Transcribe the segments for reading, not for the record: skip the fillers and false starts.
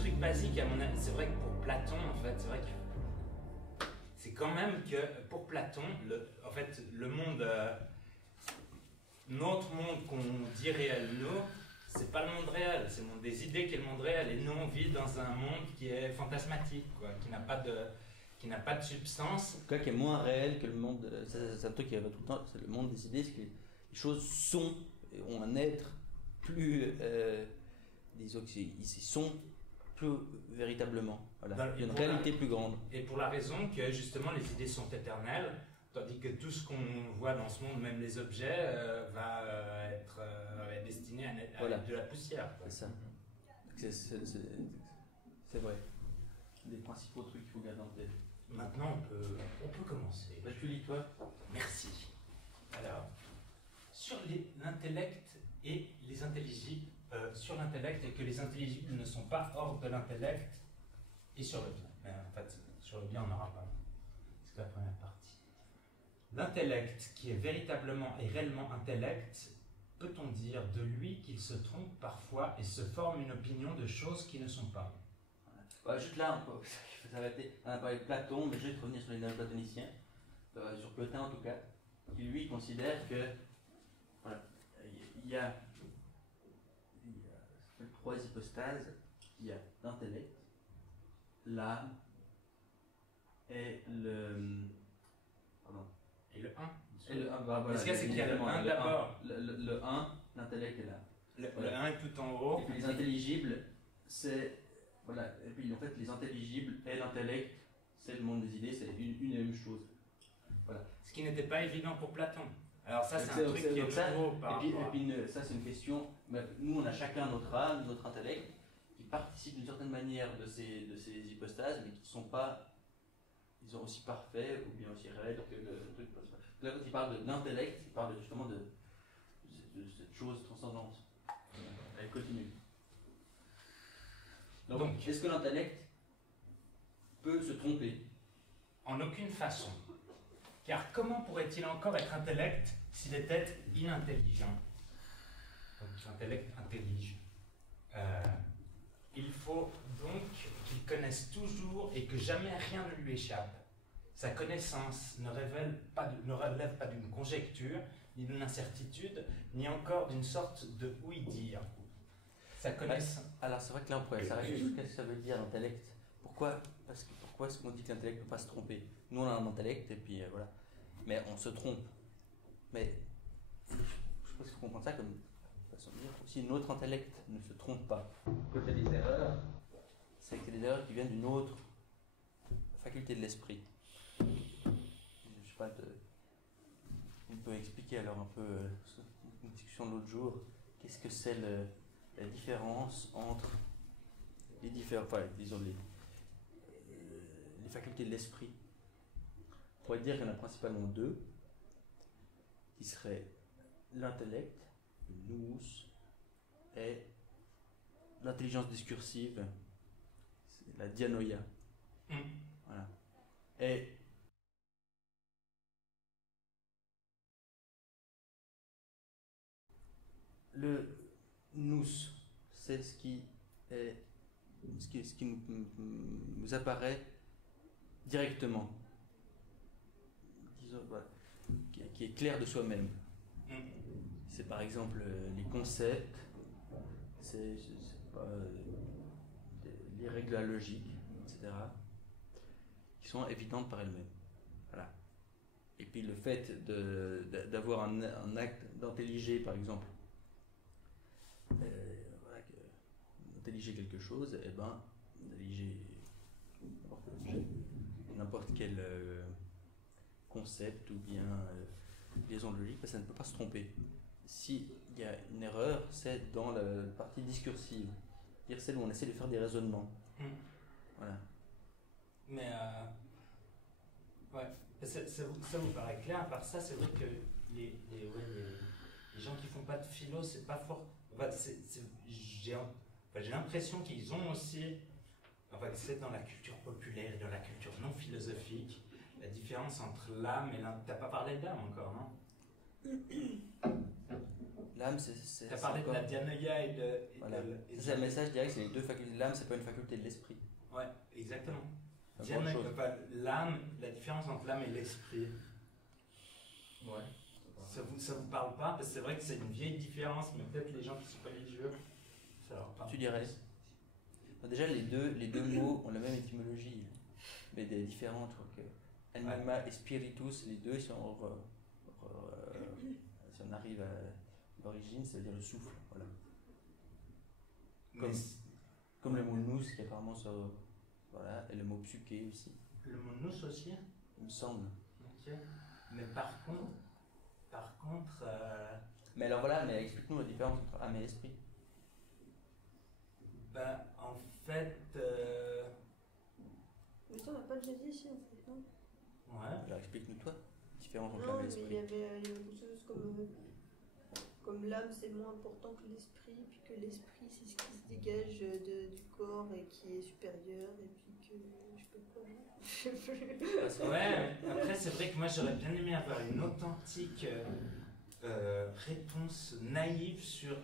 truc basique, à mon avis, c'est vrai que pour Platon, en fait, c'est vrai que c'est quand même que pour Platon, en fait, le monde, notre monde qu'on dit réel, nous, c'est pas le monde réel, c'est le monde des idées qui est le monde réel. Et nous, on vit dans un monde qui est fantasmatique, quoi, qui n'a pas de substance. En tout cas, qui est moins réel que le monde. C'est un truc qui revient tout le temps, c'est le monde des idées, c'est que les choses sont, ont un être plus. Disons qu'ils sont plus véritablement. Voilà. Il y a une réalité plus grande. Et pour la raison que justement les idées sont éternelles, tandis que tout ce qu'on voit dans ce monde, même les objets, va être destiné à Voilà. être de la poussière. C'est ça. C'est vrai. Les principaux trucs qu'il faut garder en tête. Maintenant, on peut commencer. Bah, tu lis toi. Merci. Alors, sur l'intellect et les intelligibles, sur l'intellect et que les intelligibles ne sont pas hors de l'intellect et sur le bien. Mais en fait, sur le bien, on n'aura pas. C'est la première partie. L'intellect, qui est véritablement et réellement intellect, peut-on dire de lui qu'il se trompe parfois et se forme une opinion de choses qui ne sont pas? Ouais, juste là, il faut s'arrêter. On a parlé de Platon, mais je vais revenir sur les néoplatoniciens, sur Plotin en tout cas, qui lui considère que voilà, il y a trois hypostases. Il y a l'intellect, l'âme et le. Pardon. Et le 1. Et le 1, bah, voilà. Est-ce que c'est qu'il y a le 1 d'abord? Le 1, l'intellect et l'âme. Le 1 est tout en haut. Et puis les intelligibles, c'est. Voilà. Et puis en fait, les intelligibles et l'intellect, c'est le monde des idées, c'est une et la même chose. Voilà. Ce qui n'était pas évident pour Platon. Alors ça, c'est un truc qui est nouveau par rapport. Et puis ça, c'est une question. Nous, on a chacun notre âme, notre intellect, qui participent d'une certaine manière de ces hypostases, mais qui ne sont pas, ils sont aussi parfaits ou bien aussi réels que le truc. Là, quand il parle de l'intellect, il parle justement de cette chose transcendante. Elle continue. Donc, est-ce que l'intellect peut se tromper? En aucune façon. Car comment pourrait-il encore être intellect s'il était inintelligent? Donc l'intellect intellige. Il faut donc qu'il connaisse toujours et que jamais rien ne lui échappe. Sa connaissance ne relève pas d'une conjecture, ni d'une incertitude, ni encore d'une sorte de oui-dire. Sa connaissance... Alors c'est vrai que là on pourrait s'arrêter sur qu'est-ce que ça veut dire l'intellect. Pourquoi est-ce qu'on dit que l'intellect ne peut pas se tromper? Nous on a un intellect et puis voilà. Mais on se trompe. Mais je pense qu'il faut comprendre ça comme façon de dire. Si notre intellect ne se trompe pas, que fait des erreurs, c'est que c'est des erreurs qui viennent d'une autre faculté de l'esprit. Je sais pas, on peut expliquer alors un peu une discussion de l'autre jour. Qu'est-ce que c'est la différence entre les différents, enfin, disons les facultés de l'esprit? On pourrait dire qu'il y en a principalement deux, qui seraient l'intellect, le nous, et l'intelligence discursive, c'est la dianoia. Voilà. Et le nous, c'est ce qui nous apparaît directement, disons, voilà, qui est clair de soi-même. C'est par exemple les concepts, c'est les règles de la logique, etc., qui sont évidentes par elles-mêmes. Voilà. Et puis le fait d'avoir un acte d'intelliger, par exemple, voilà, d'intelliger quelque chose, et ben, d'intelliger n'importe quel concept ou bien liaison de logique, ça ne peut pas se tromper. S'il y a une erreur, c'est dans la partie discursive, c'est-à-dire celle où on essaie de faire des raisonnements. Voilà. Mais ouais, ça vous paraît clair. À part ça, c'est vrai que les gens qui font pas de philo, c'est pas fort. Enfin, j'ai l'impression qu'ils ont aussi, enfin, c'est dans la culture populaire et dans la culture non philosophique, la différence entre l'âme et l'âme. T'as pas parlé de l'âme encore, non? L'âme, c'est. Tu as parlé de la dianoïa et de. Voilà. C'est un message, je dirais que c'est les deux facultés. L'âme, c'est pas une faculté de l'esprit. Ouais, exactement. Dianoïa, l'âme, la différence entre l'âme et l'esprit. Ouais. Ça vous parle pas? Parce que c'est vrai que c'est une vieille différence, mais peut-être les gens qui sont pas religieux, ça leur parle. Tu dirais? Déjà, les deux mots ont la même étymologie, mais des différentes. Je crois que anima et spiritus, les deux, si on arrive à l'origine, ça veut dire le souffle. Voilà. Comme le mot nous qui apparemment voilà, et le mot psyché aussi. Le mot nous aussi? Il me semble. Ok. Mais par contre. Mais alors voilà, mais explique-nous la différence entre âme et esprit. Ben, en fait. Mais ça, on n'a pas déjà dit ici, en fait, non? Ouais. Alors explique-nous toi, la différence entre Non, l'âme et mais l'esprit. il y avait quelque chose comme l'âme, c'est moins important que l'esprit, puis que l'esprit, c'est ce qui se dégage du corps et qui est supérieur, et puis que. Je peux pas. Je sais plus. Ouais, après, c'est vrai que moi, j'aurais bien aimé avoir une authentique réponse naïve sur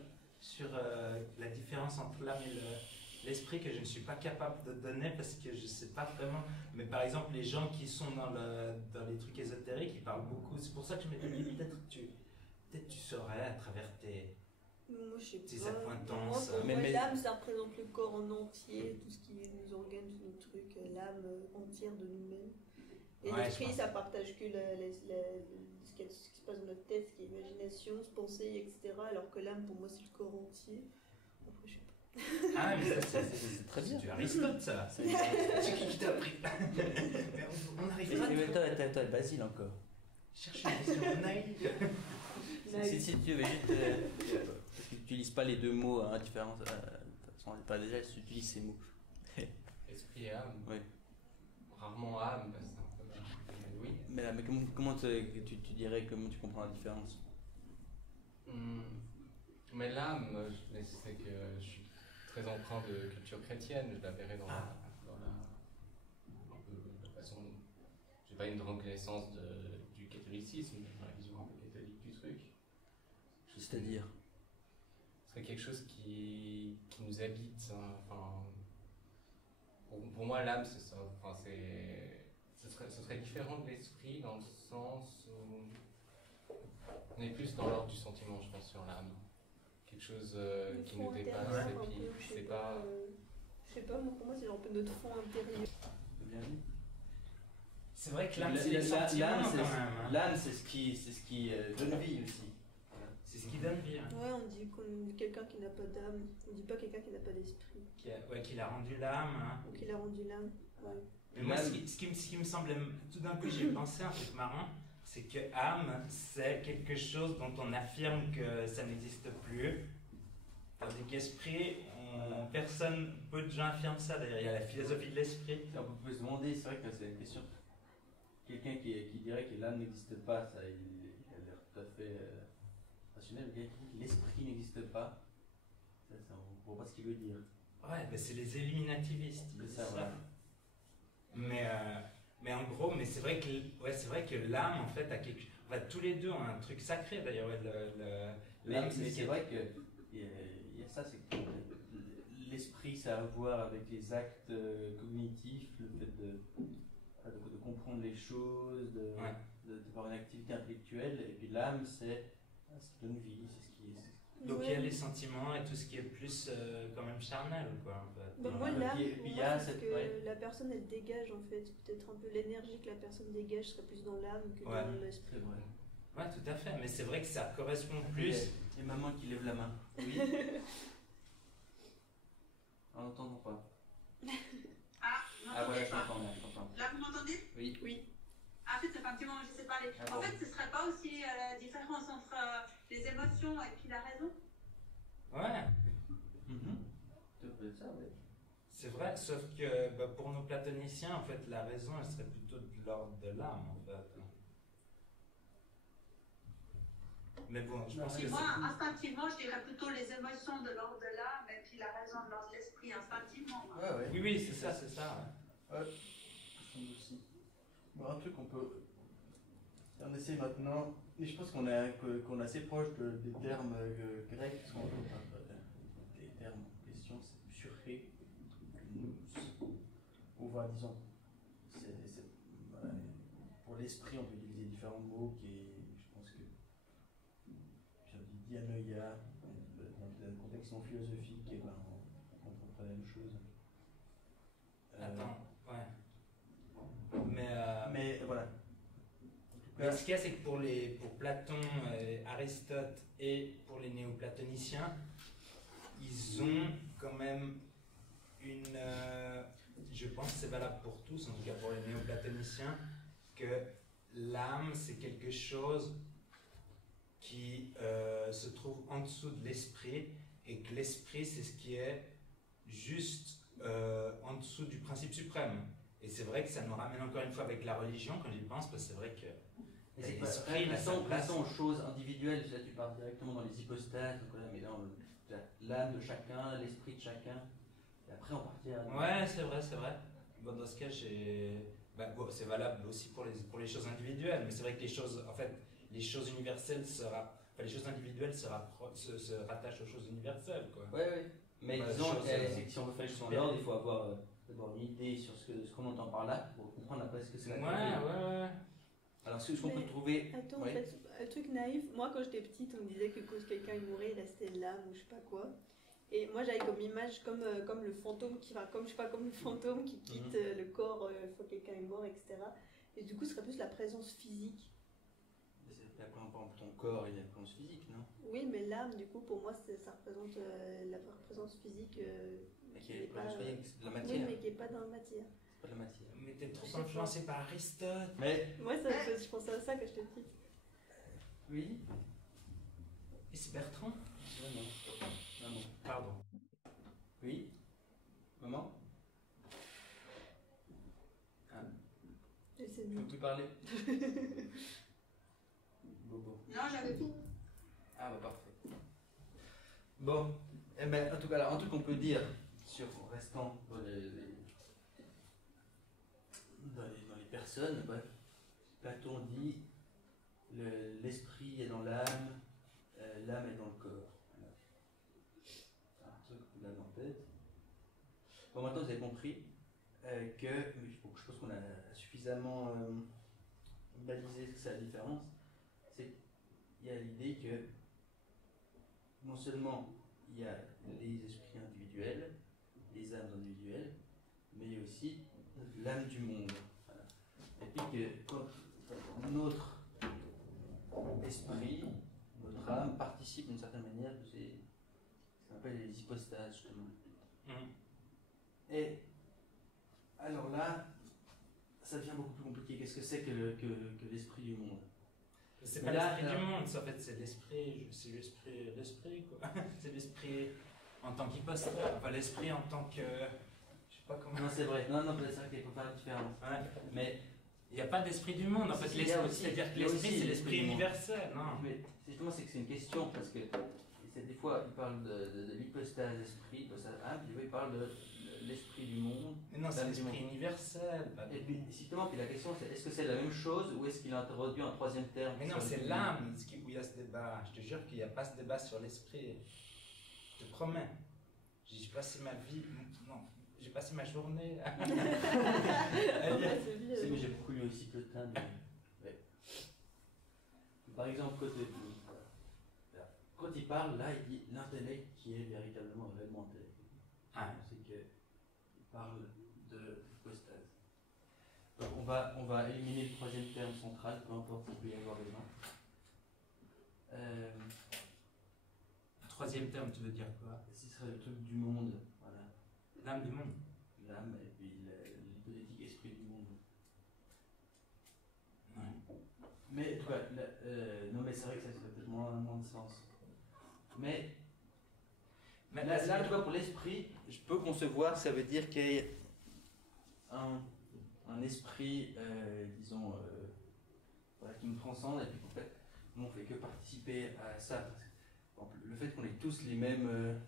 la différence entre l'âme et l'esprit que je ne suis pas capable de donner parce que je ne sais pas vraiment. Mais par exemple, les gens qui sont dans les trucs ésotériques, ils parlent beaucoup. C'est pour ça que je m'étais dit, peut-être tu saurais à travers Moi, je sais tes pas. accointances. Pour moi, Mais- l'âme, ça représente le corps en entier, tout ce qui est nos organes, tous nos trucs, l'âme entière de nous-mêmes. Et Ouais, l'esprit, je pense. ça partage que ce qui se passe dans notre tête, ce qui est imagination, ce pensée, etc. Alors que l'âme, pour moi, c'est le corps entier. Après, je sais pas. Ah, mais ça, C'est très bien. c'est du Aristote, ça. C'est qui t'a appris? Mais on arrive pas à Toi, Basile encore. chercher une question naïve. Si tu veux juste. Parce que tu n'utilises pas les deux mots différents. Pas déjà, tu utilises ces mots. Esprit et âme. Oui. Rarement âme, parce que c'est un peu. Mais oui. Mais comment tu dirais, comment tu comprends la différence? Mais l'âme, c'est que je suis très empreint de culture chrétienne, je la verrai dans la un peu la façon. J'ai pas une grande connaissance du catholicisme, mais dans la vision un peu catholique du truc. C'est-à-dire? Ce serait quelque chose qui nous habite. Hein, enfin, pour moi, l'âme, c'est ça. Enfin, ce serait différent de l'esprit dans le sens où on est plus dans l'ordre du sentiment, je pense, sur l'âme. Quelque chose Le qui fond nous dépasse intérieur, et un puis peu, je c'est sais pas. Je sais pas, moi, pour moi, c'est un peu notre fond intérieur. Bien dit. C'est vrai que l'âme, c'est les sentiments quand même. Hein. L'âme, c'est ce qui donne vie aussi. C'est ce qui donne vie. Hein. Ouais, on dit quelqu'un qui n'a pas d'âme. On dit pas quelqu'un qui n'a pas d'esprit. Qu'il a rendu l'âme. Hein. Ou qu'il a rendu l'âme. Ouais. Mais moi, ce qui me semblait, tout d'un coup, j'ai pensé un truc marrant, c'est que âme, c'est quelque chose dont on affirme que ça n'existe plus. Tandis qu'esprit, peu de gens affirment ça. D'ailleurs, il y a la philosophie de l'esprit. On peut se demander, c'est vrai que c'est une question. Quelqu'un qui dirait que l'âme n'existe pas, ça, il a l'air tout à fait rationnel. Quelqu'un qui dit que l'esprit n'existe pas, ça, on ne voit pas ce qu'il veut dire. Ouais, ben c'est les éliminativistes. C'est ça, voilà. Mais en gros, c'est vrai que l'âme, en fait, a quelque chose. Enfin, tous les deux ont un truc sacré d'ailleurs. L'âme, c'est vrai qu'il y a ça, c'est que l'esprit, ça a à voir avec les actes cognitifs, le fait de comprendre les choses, d'avoir une activité intellectuelle, et puis l'âme, c'est ce qui donne vie, c'est ce qui est. Donc il y a les sentiments et tout ce qui est plus quand même charnel, quoi. En fait. Bah, moi, l'âme, puis pour il y moi, a c'est cette- que ouais. la personne, elle dégage en fait. Peut-être un peu l'énergie que la personne dégage serait plus dans l'âme que dans l'esprit. C'est vrai. Ouais, tout à fait. Mais c'est vrai que ça correspond plus. Et maman qui lève la main. Oui. On n'entend pas. Ah voilà, je t'entends bien, je t'entends. Là, vous m'entendez? Oui. Oui. En fait, ça fait un petit moment que je sais parler. Ah En bon. fait, ce serait pas aussi la différence entre les émotions et puis la raison? Ouais, Ça peut être ça, oui. c'est vrai. Sauf que pour nos platoniciens, en fait, la raison, elle serait plutôt de l'ordre de l'âme, en fait. Mais bon, je pense que Et moi, c'est. instinctivement, je dirais plutôt les émotions de l'ordre de l'âme et puis la raison de l'ordre de l'esprit, instinctivement. Ouais, ouais. Oui, oui, c'est ça, c'est ça. Ouais. Ouais. Aussi. Bon, un truc qu'on peut. On essaie maintenant, mais je pense qu'on est assez proche des termes grecs, parce qu'on des termes en question, c'est psyché, nous, ou voilà, disons, voilà, pour l'esprit, on peut utiliser différents mots qui, je pense que, j'ai dit dianoïa, dans le contexte non philosophique, et ben, on comprend la même chose. Attends, ouais. Mais voilà. Mais ce qu'il y a, c'est que pour Platon, Aristote et pour les néoplatoniciens, ils ont quand même une. Je pense que c'est valable pour tous, en tout cas pour les néoplatoniciens, que l'âme, c'est quelque chose qui se trouve en dessous de l'esprit, et que l'esprit, c'est ce qui est juste en dessous du principe suprême. Et c'est vrai que ça nous ramène encore une fois avec la religion, quand j'y pense, parce que c'est vrai que l'esprit n'a sa place. Passons aux choses individuelles, là tu parles directement dans les hypostases, donc là, mais là, l'âme de chacun, l'esprit de chacun, et après on partira. Ouais, c'est vrai. Bon, dans ce cas, c'est valable aussi pour les choses individuelles, mais c'est vrai que les choses universelles les choses individuelles se rattachent aux choses universelles, quoi. Ouais. Mais disons que si on veut faire les choses en ordre, il faut avoir d'abord une idée sur ce qu'on entend par là, pour comprendre après ce que c'est la Ouais. Alors, ce qu'on peut trouver. Attends, ouais. en fait, un truc naïf, moi quand j'étais petite, on me disait que quand quelqu'un mourait, il restait l'âme ou je sais pas quoi. Et moi j'avais comme image comme le fantôme comme le fantôme qui quitte le corps une fois que quelqu'un est mort, etc. Et du coup, ce serait plus la présence physique. Par exemple, ton corps, il a une présence physique, non? Oui, mais l'âme, du coup, pour moi, ça représente la présence physique. Mais qui est présence physique, c'est de la matière. Oui, mais qui n'est pas dans la matière. C'est pas de la matière. Mais t'es trop influencé par Aristote. Mais. Moi, je pensais à ça quand j'étais petite. Oui. Et c'est Bertrand? Non. Pardon. Oui. Maman? J'essaie Tu de. veux plus parler? Bobo. Non, j'avais pas. Ah bah parfait. Bon, eh ben, en tout cas, alors, un truc qu'on peut dire en restant dans les personnes, bah, Platon dit l'esprit est dans l'âme, l'âme est dans le corps. Voilà. C'est un truc que vous avez en tête. Bon, maintenant vous avez compris que, je pense qu'on a suffisamment balisé ce que c'est la différence. C'est qu'il y a l'idée que non seulement il y a les esprits individuels, les âmes individuelles, mais il y a aussi l'âme du monde. Voilà. Et puis que quand notre esprit, notre âme participe d'une certaine manière de ce qu'on appelle les hypostases, justement. Et alors là, ça devient beaucoup plus compliqué. Qu'est-ce que c'est que l'esprit du monde? C'est pas l'esprit du monde, en fait, c'est l'esprit, quoi. C'est l'esprit en tant qu'hypostat, enfin l'esprit en tant que. Je sais pas comment. Non, c'est vrai. Non, c'est vrai qu'il faut faire la différence. Ouais. Mais il n'y a pas d'esprit du monde, en fait, c'est-à-dire que l'esprit, c'est l'esprit universel, non? Mais justement, c'est que c'est une question, parce que des fois, il parle de l'hypostase d'esprit, hypostase âme, puis il parle de l'esprit du monde. Mais non, c'est l'esprit universel. Et puis, justement, puis la question, c'est est-ce que c'est la même chose ou est-ce qu'il a introduit un troisième terme? Mais non, c'est l'âme où il y a ce débat. Je te jure qu'il n'y a pas ce débat sur l'esprit. Je te promets. J'ai passé ma vie. Non, j'ai passé ma journée. Mais j'ai beaucoup lu aussi Plotin. Ouais. Par exemple, quand il parle, là, il dit l'intellect qui est véritablement réellement intellect. C'est qu'il parle de l'hypostase. Donc on va éliminer le troisième terme central, peu importe s'il peut y avoir des mains. Troisième terme, tu veux dire quoi? Ce serait le truc du monde, voilà. L'âme du monde. L'âme et puis l'hypothétique esprit du monde. Ouais. Mais en tout cas, non mais c'est vrai que ça serait peut-être moins de sens. Mais là, en tout cas pour l'esprit, je peux concevoir, ça veut dire qu'il y a un esprit, disons, voilà, qui nous transcende, et puis en fait, nous on ne fait que participer à ça. Le fait qu'on ait tous les mêmes,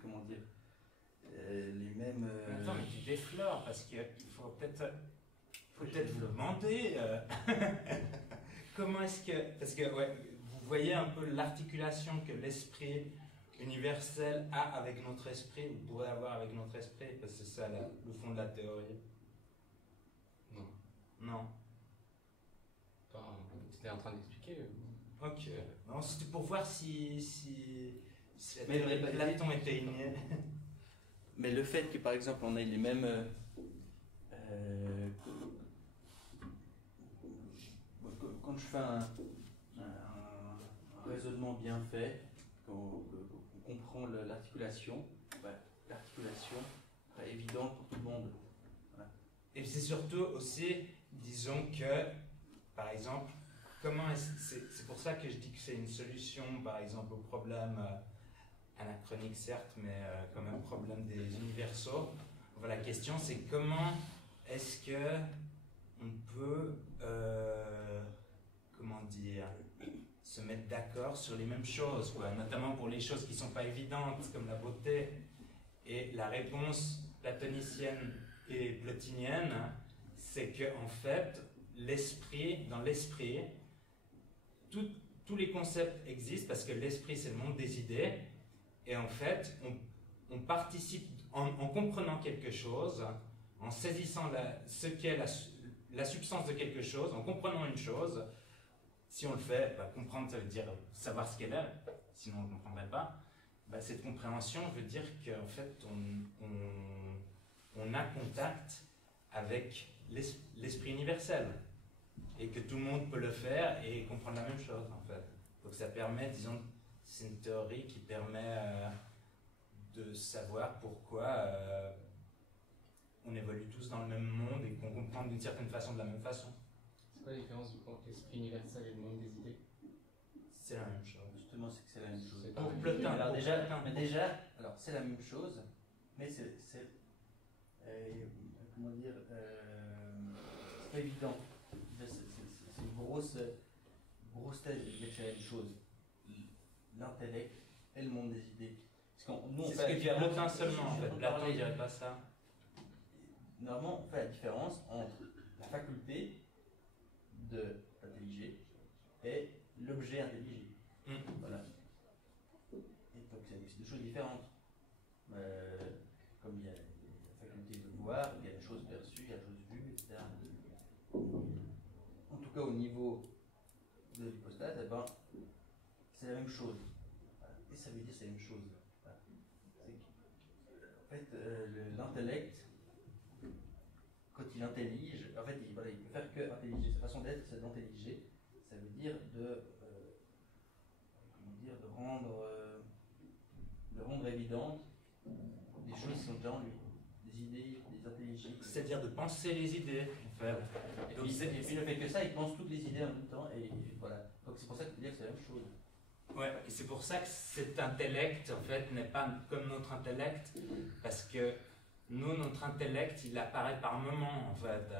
comment dire, les mêmes... Attends, mais tu déflores, parce qu'il faut peut-être peut-être vous demander comment est-ce que... Parce que, ouais, vous voyez un peu l'articulation que l'esprit universel a avec notre esprit, ou pourrait avoir avec notre esprit, parce que c'est ça le fond de la théorie. Non. Non. Tu étais en train d'expliquer. Ok. Non, c'était pour voir si la Mais théorie de Platon était innée. Mais le fait que par exemple on ait les mêmes quand je fais un raisonnement bien fait, qu'on comprend l'articulation, l'articulation est évidente pour tout le monde. Voilà. Et c'est surtout aussi, disons que, par exemple, c'est pour ça que je dis que c'est une solution, par exemple, au problème anachronique, certes, mais quand même problème des universaux. Voilà, la question, c'est comment est-ce que on peut, comment dire, se mettre d'accord sur les mêmes choses, quoi, notamment pour les choses qui ne sont pas évidentes, comme la beauté. Et la réponse platonicienne et plotinienne, c'est que en fait, dans l'esprit, tous les concepts existent parce que l'esprit, c'est le monde des idées. Et en fait, on participe en comprenant quelque chose, en saisissant ce qu'est la substance de quelque chose, en comprenant une chose. Si on le fait, comprendre, ça veut dire savoir ce qu'elle est, sinon on ne comprendrait pas. Cette compréhension veut dire qu'en fait, on a contact avec l'esprit universel et que tout le monde peut le faire et comprendre la même chose, en fait. Donc ça permet, disons, c'est une théorie qui permet de savoir pourquoi on évolue tous dans le même monde et qu'on comprend d'une certaine façon de la même façon. C'est quoi la différence entre l'esprit universel et le monde des idées? C'est la même chose. Justement, c'est que c'est la même chose. Pour Plotin, alors pour déjà, Plotin. mais déjà, alors c'est la même chose, mais c'est comment dire, c'est pas évident. C'est une grosse thèse de dire que c'est la même chose. L'intellect et le monde des idées. Parce qu'on, nous, on C'est fait ce la que dit différence. Plotin seulement, en fait. Platon ne dirait pas ça. Normalement, on fait la différence entre la faculté d'intelliger et l'objet intelligé. Voilà. Et donc, c'est deux choses différentes. Comme il y a la faculté de voir, il y a la chose perçue, il y a la chose vue, etc. En tout cas, au niveau de l'hypostase, eh ben, c'est la même chose. Voilà. Et ça veut dire c'est la même chose. Voilà. En fait, l'intellect, quand il intellige, en fait, il peut faire que intelliger. Sa façon d'être, c'est d'intelliger. Ça veut dire de rendre évidentes des choses qui sont déjà en lui, des idées, des intelligibles. C'est-à-dire de penser les idées, en fait. Et puis il ne fait que ça, il pense toutes les idées en même temps, et voilà. Donc c'est pour ça que dire que c'est la même chose. Ouais, et c'est pour ça que cet intellect, en fait, n'est pas comme notre intellect, parce que nous, notre intellect, il apparaît par moments, en fait.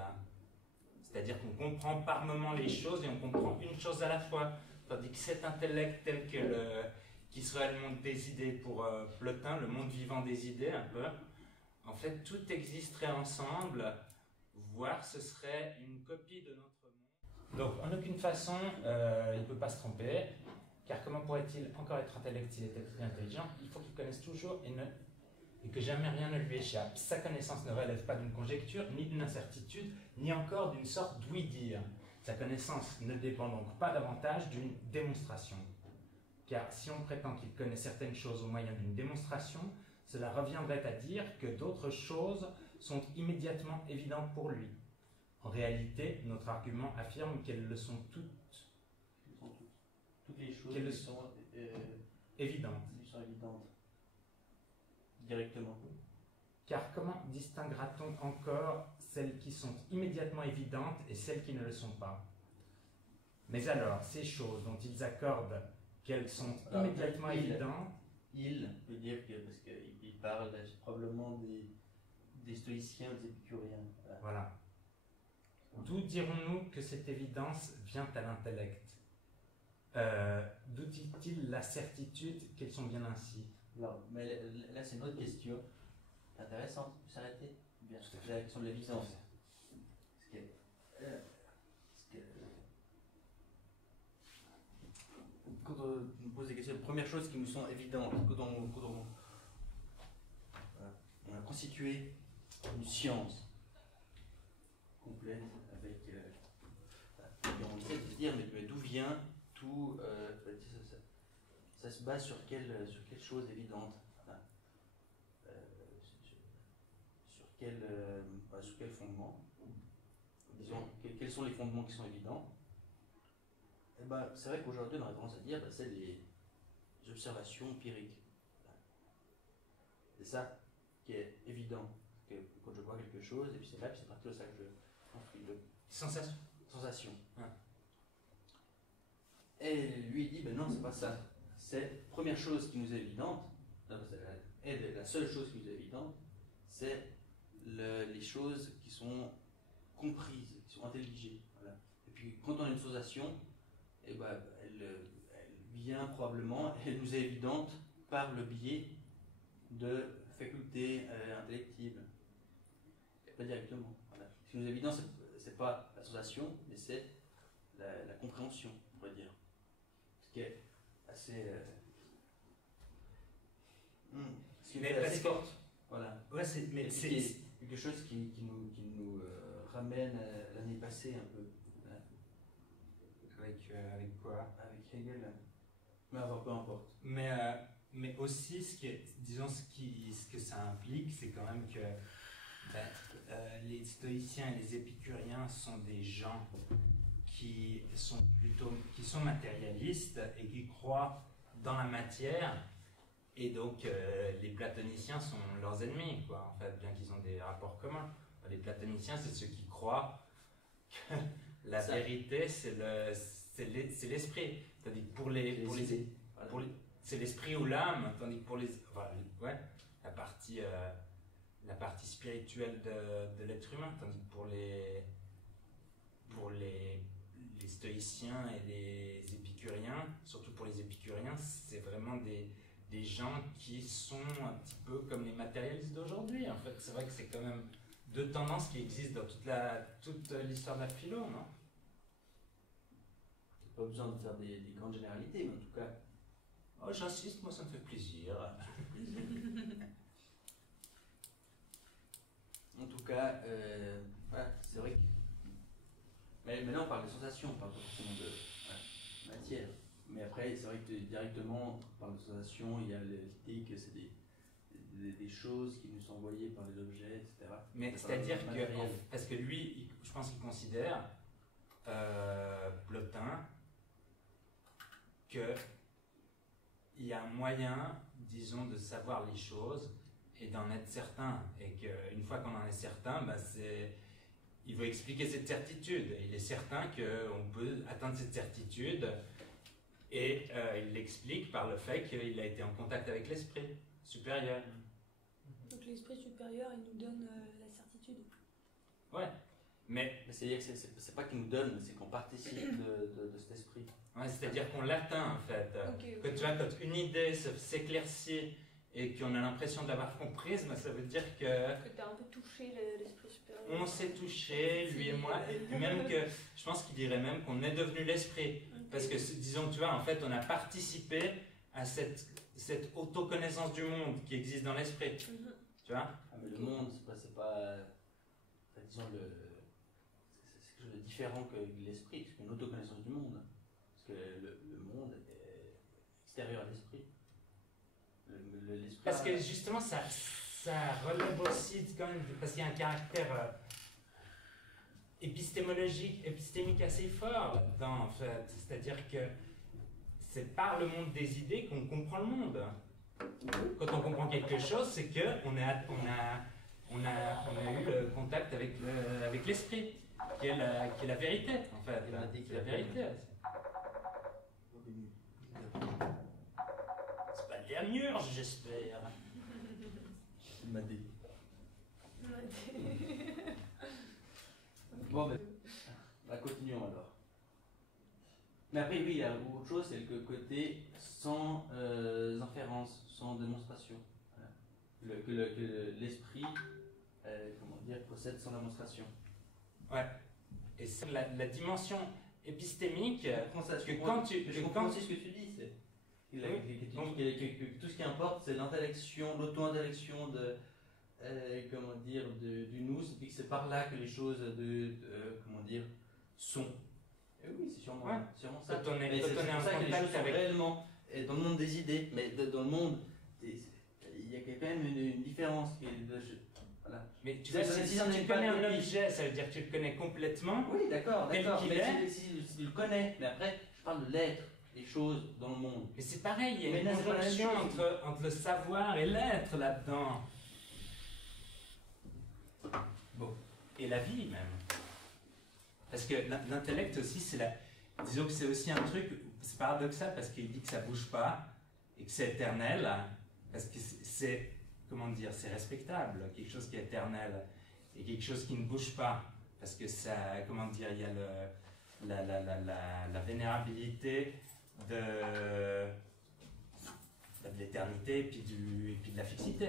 C'est-à-dire qu'on comprend par moments les choses et on comprend une chose à la fois. Tandis que cet intellect tel qui serait le monde des idées pour Plotin, le monde vivant des idées un peu, en fait tout existerait ensemble, voire ce serait une copie de notre monde. Donc en aucune façon il ne peut pas se tromper, car comment pourrait-il encore être intellect s'il était très intelligent? Il faut qu'il connaisse toujours et que jamais rien ne lui échappe. Sa connaissance ne relève pas d'une conjecture, ni d'une incertitude, ni encore d'une sorte d'ouï-dire. Sa connaissance ne dépend donc pas davantage d'une démonstration. Car si on prétend qu'il connaît certaines choses au moyen d'une démonstration, cela reviendrait à dire que d'autres choses sont immédiatement évidentes pour lui. En réalité, notre argument affirme qu'elles le sont toutes. Toutes les choses Qu'elles sont évidentes. Sont évidentes. Directement. Car comment distinguera-t-on encore celles qui sont immédiatement évidentes et celles qui ne le sont pas? Mais alors, ces choses dont ils accordent qu'elles sont immédiatement évidentes... Il peut dire que, parce qu'il parle probablement des stoïciens, des épicuriens. Voilà. D'où dirons-nous que cette évidence vient à l'intellect? D'où dit-il la certitude qu'elles sont bien ainsi? Non, mais là c'est une autre question intéressante. On peut s'arrêter? Bien, c'est la question de l'évidence. nous pose des questions. Première chose qui nous sont évidentes, on a constitué une science complète avec. On essaie de se dire, mais d'où vient tout. Ça se base sur quelle chose évidente, sur quel fondement. Disons, quels sont les fondements qui sont évidents. Et c'est vrai qu'aujourd'hui, on a tendance à dire c'est les observations empiriques. C'est ça qui est évident. Que quand je vois quelque chose, et puis c'est parti de ça que je construis. Sensation. Ouais. Et lui, il dit non, c'est pas ça. C'est première chose qui nous est évidente, et la seule chose qui nous est évidente, c'est les choses qui sont comprises, qui sont intelligées. Voilà. Et puis quand on a une sensation, elle vient probablement, elle nous est évidente par le biais de facultés intellectives. Et pas directement. Voilà. Ce qui nous est évident, c'est pas la sensation, mais c'est la compréhension, on pourrait dire. Ce qui est assez. Assez forte. Voilà. Ouais, c'est quelque chose qui nous ramène à l'année passée un peu. Voilà. Avec quoi? Avec Hegel. Mais peu importe. Mais aussi, ce que ça implique, c'est quand même que les stoïciens et les épicuriens sont des gens qui sont matérialistes et qui croient dans la matière, et donc les platoniciens sont leurs ennemis, quoi, en fait, bien qu'ils ont des rapports communs. Les platoniciens, c'est ceux qui croient que la vérité, c'est l'esprit. Tandis que c'est l'esprit ou l'âme, tandis que pour la partie spirituelle de l'être humain, tandis que pour les stoïciens et les épicuriens, surtout pour les épicuriens, c'est vraiment des gens qui sont un petit peu comme les matérialistes d'aujourd'hui. En fait, c'est vrai que c'est quand même deux tendances qui existent dans toute l'histoire de la philo, non? Pas besoin de faire des grandes généralités, mais en tout cas. Oh, j'insiste, moi ça me fait plaisir. En tout cas, c'est vrai que. Mais maintenant on parle de sensations, on parle pas forcément de matière. Mais après, c'est vrai que directement, on parle de sensations, il y a l'idée que c'est des choses qui nous sont envoyées par les objets, etc. Mais c'est-à-dire que, parce que lui, je pense qu'il considère, Plotin, qu'il y a un moyen, disons, de savoir les choses et d'en être certain. Et qu'une fois qu'on en est certain, il veut expliquer cette certitude. Il est certain qu'on peut atteindre cette certitude, et il l'explique par le fait qu'il a été en contact avec l'esprit supérieur. Donc l'esprit supérieur, il nous donne la certitude. Ouais, mais c'est-à-dire que c'est pas qu'il nous donne, c'est qu'on participe de cet esprit. Ouais, c'est-à-dire qu'on l'atteint, en fait. Okay. Tu vois, quand une idée s'éclaircit et qu'on a l'impression de l'avoir comprise, ça veut dire que tu as un peu touché l'esprit supérieur. On s'est touché, lui et moi, et même que je pense qu'il dirait même qu'on est devenu l'esprit. Parce que, disons, tu vois, en fait, on a participé à cette autoconnaissance du monde qui existe dans l'esprit. Tu vois? Mais le monde, c'est pas disons, c'est quelque chose de différent que l'esprit, c'est une autoconnaissance du monde. Parce que le monde est extérieur à l'esprit. L'esprit. Parce que justement, ça relève aussi quand même, parce qu'il y a un caractère épistémique assez fort là-dedans, en fait. C'est-à-dire que c'est par le monde des idées qu'on comprend le monde. Quand on comprend quelque chose, c'est qu'on a eu le contact avec l'esprit, qui est la vérité, en fait. C'est la vérité. C'est pas de la murge, j'espère. C'est Madé. Bon, continuons alors. Mais après, oui, il y a autre chose, c'est le côté sans inférence, sans démonstration. Voilà. Que l'esprit, possède sans démonstration. Ouais. Et c'est la dimension épistémique Je comprends ça, que quand tu... je que comprends quand- aussi ce que tu dis. Que Oui. tu dis que tout ce qui importe, c'est l'intellection, l'auto-intellection de, comment dire, du nous, et puis que c'est par là que les choses comment dire, sont. Et oui, c'est sûrement, Ouais. sûrement ça. Quand on est- Mais quand c'est on est pour en ça que les contact choses sont avec- réellement dans le monde des idées, mais dans le monde, il y a quand même une différence. Voilà. Mais tu Ça, vois, ça, si ça, tu n'est connais pas un de- objet, ça veut dire que tu le connais complètement. Oui, d'accord, Tel d'accord. qu'il Mais est. si tu le connais, mais après, je parle de l'être, des choses dans le monde. Mais c'est pareil, il y a Mais une non, c'est pas la même conjonction chose. entre le savoir et l'être là-dedans. Bon, et la vie même. Parce que l'intellect aussi, c'est la... Disons que c'est aussi un truc, c'est paradoxal parce qu'il dit que ça bouge pas et que c'est éternel, parce que c'est, comment dire, c'est respectable, quelque chose qui est éternel, et quelque chose qui ne bouge pas, parce que ça, comment dire, il y a la vénérabilité de l'éternité et puis de la fixité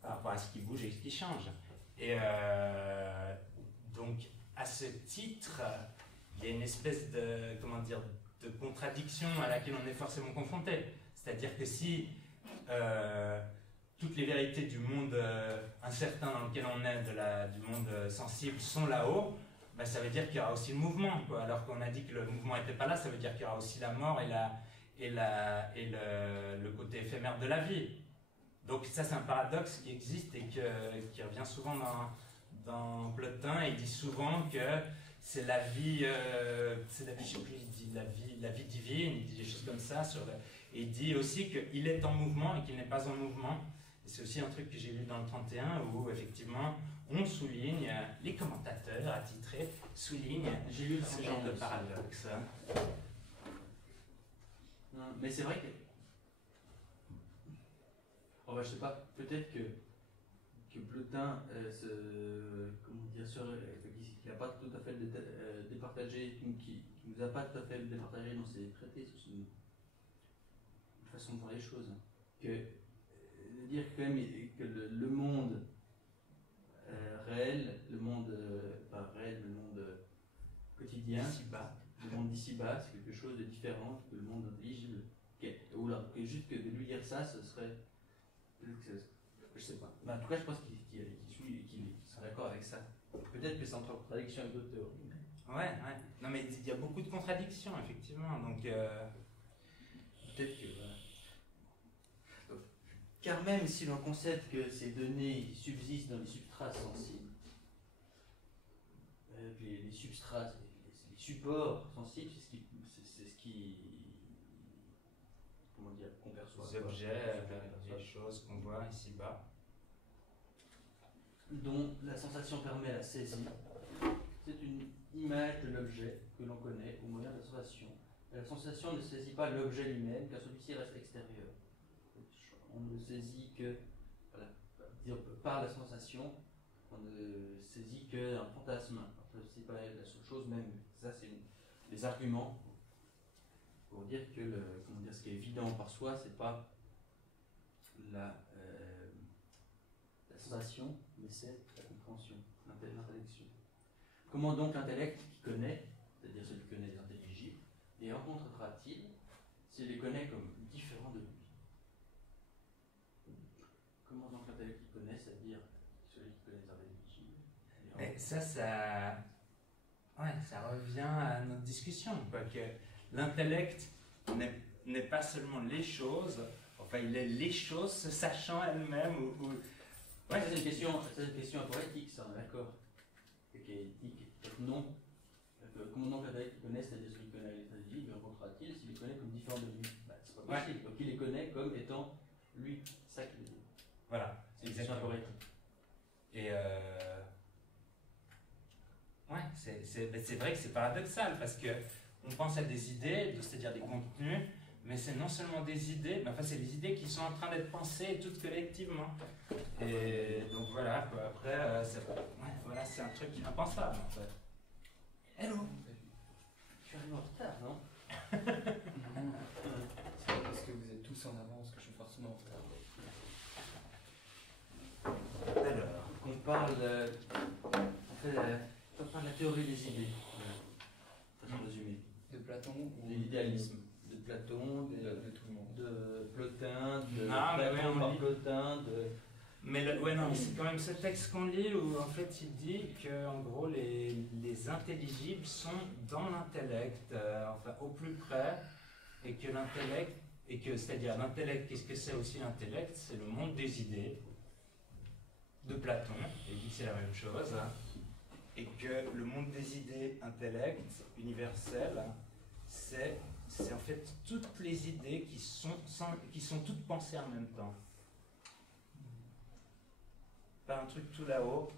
par rapport à ce qui bouge et ce qui change. Et donc, à ce titre, il y a une espèce de, comment dire, de contradiction à laquelle on est forcément confronté. C'est-à-dire que si toutes les vérités du monde incertain dans lequel on est, du monde sensible, sont là-haut, ben, ça veut dire qu'il y aura aussi le mouvement, quoi. Alors qu'on a dit que le mouvement n'était pas là, ça veut dire qu'il y aura aussi la mort et le côté éphémère de la vie. Donc ça, c'est un paradoxe qui existe et qui revient souvent dans Plotin. Il dit souvent que c'est la vie, je sais plus, il dit la vie divine, il dit des choses comme ça. Et il dit aussi qu'il est en mouvement et qu'il n'est pas en mouvement. Et c'est aussi un truc que j'ai lu dans le 31 où effectivement on souligne, les commentateurs attitrés soulignent ce genre de paradoxe. Non, mais c'est vrai que. Oh bah, je sais pas, peut-être que Plotin comment dire, qu'il n'a pas tout à fait départagé, qui nous a pas tout à fait départagé dans ses traités, c'est une façon de voir les choses. De dire quand même que le monde réel, le monde pas réel, le monde quotidien, Ici-bas. le monde d'ici-bas, c'est quelque chose de différent que le monde intelligible. Oula, que juste que de lui dire ça, ce serait. Je sais pas. Mais en tout cas, je pense qu'il sont d'accord avec ça. Peut-être que c'est en contradiction avec d'autres théories. Mais... Ouais. Non, mais il y a beaucoup de contradictions, effectivement. Donc, peut-être que. Voilà. Car même si l'on concède que ces données subsistent dans les substrats sensibles, les substrats, les supports sensibles, c'est ce qui comment dire, qu'on perçoit. les objets, les choses qu'on voit ici-bas. Dont la sensation permet la saisie. C'est une image de l'objet que l'on connaît au moyen de la sensation. Et la sensation ne saisit pas l'objet lui-même, car celui-ci reste extérieur. On ne saisit que, voilà, par la sensation, on ne saisit qu'un fantasme. C'est pas la seule chose même. Ça, c'est les arguments pour dire que ce qui est évident par soi, c'est pas la sensation, mais c'est la compréhension, l'intellection. Comment donc l'intellect qui connaît, c'est-à-dire celui qui connaît les intelligibles, les rencontrera-t-il s'il les connaît comme différents de lui? Comment donc l'intellect qui connaît, c'est-à-dire celui qui connaît les intelligibles? Et ça revient à notre discussion, quoi, que l'intellect n'est pas seulement les choses, enfin il est les choses se sachant elles-mêmes Ouais, c'est une question poétique, ça, on est d'accord. Qui est éthique, non. Comment donc l'intellect qui connaît, c'est-à-dire celui qui connaît les intelligibles, rencontrera-t-il s'il les connaît comme différents de lui? C'est pas possible. Donc il les connaît comme étant lui. C'est ça qu'il dit. Voilà, C'est une question poétique. Et c'est vrai que c'est paradoxal parce que on pense à des idées, c'est-à-dire des contenus, mais c'est non seulement des idées, mais enfin c'est des idées qui sont en train d'être pensées toutes collectivement. Et donc voilà, quoi. Après, c'est un truc impensable en fait. Hello. Tu arrives en retard, non? C'est pas parce que vous êtes tous en avance que je suis forcément en retard. Alors, On parle de la théorie des idées. Voilà. Façon résumée. Platon ou De l'idéalisme. De Platon, de tout le monde. de Plotin, de Non, mais ouais, Platon on par lit. Plotin, de... Mais ouais, non, mais c'est quand même ce texte qu'on lit où en fait il dit que en gros les intelligibles sont dans l'intellect, enfin au plus près, et que l'intellect, c'est-à-dire l'intellect, qu'est-ce que c'est aussi l'intellect? C'est le monde des idées de Platon, il dit que c'est la même chose, hein, et que le monde des idées intellect, universel, c'est en fait toutes les idées qui sont toutes pensées en même temps. Pas un truc tout là-haut.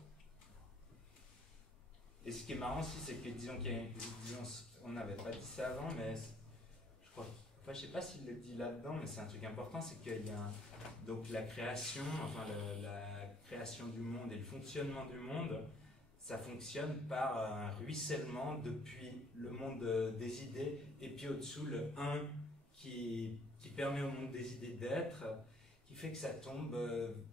Et ce qui est marrant aussi, c'est que disons on n'avait pas dit ça avant, mais je crois, enfin, je sais pas s'il le dit là-dedans, mais c'est un truc important, c'est qu'il y a donc la création, enfin la création du monde et le fonctionnement du monde, ça fonctionne par un ruissellement depuis le monde des idées et puis au-dessous le 1 qui permet au monde des idées d'être, qui fait que ça tombe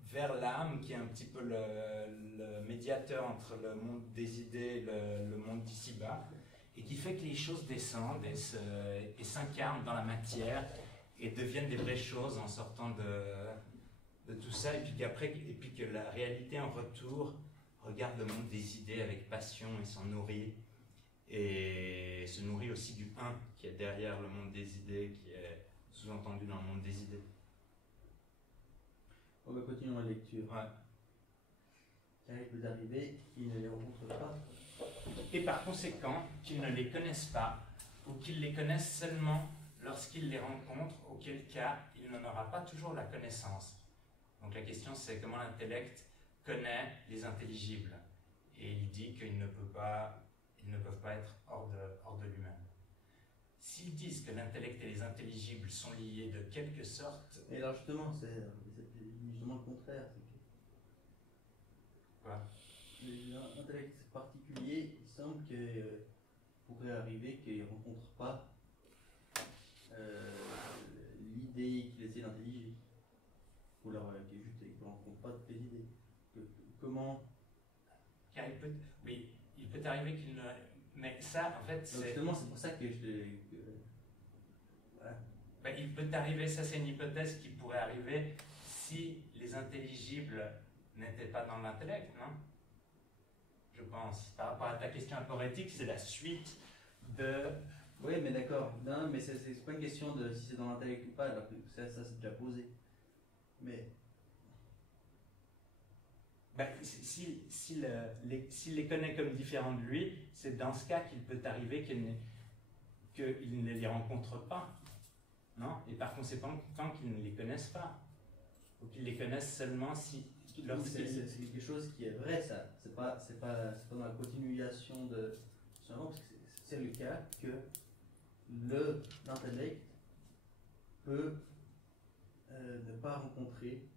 vers l'âme, qui est un petit peu le médiateur entre le monde des idées et le monde d'ici-bas, et qui fait que les choses descendent et s'incarnent dans la matière et deviennent des vraies choses en sortant de tout ça, et puis que la réalité en retour regarde le monde des idées avec passion et s'en nourrit, et se nourrit aussi du 1 qui est derrière le monde des idées, qui est sous-entendu dans le monde des idées. On va continuer la lecture. Ouais. Car il peut arriver qu'ils ne les rencontrent pas. Et par conséquent, qu'ils ne les connaissent pas, ou qu'ils les connaissent seulement lorsqu'ils les rencontrent, auquel cas il n'en aura pas toujours la connaissance. Donc la question c'est comment l'intellect connaît les intelligibles. Et il dit qu'ils ne peuvent pas être hors de lui-même. S'ils disent que l'intellect et les intelligibles sont liés de quelque sorte... Et alors justement, c'est justement le contraire. Quoi? L'intellect particulier, il semble qu'il pourrait arriver qu'il ne rencontre pas l'idée qu'il essaie d'intelliger. Ou alors qu'il ne rencontre pas toutes les idées. Comment... Car il peut arriver qu'il ne... Mais ça, en fait, c'est... Justement, c'est pour ça que voilà. Ben, il peut arriver, ça c'est une hypothèse qui pourrait arriver si les intelligibles n'étaient pas dans l'intellect, non? Je pense. Par rapport à ta question aporétique, c'est la suite de... Oui, mais d'accord. Non, mais c'est pas une question de si c'est dans l'intellect ou pas, alors que ça c'est déjà posé. Mais... Ben, s'il les connaît comme différents de lui, c'est dans ce cas qu'il peut arriver qu'il ne les rencontre pas. Non? Et par conséquent, tant qu'ils ne les connaissent pas. Ou qu'ils les connaissent seulement si... C'est quelque chose qui est vrai, ça. C'est pas dans la continuation de... Parce que c'est le cas que l'intellect peut ne pas rencontrer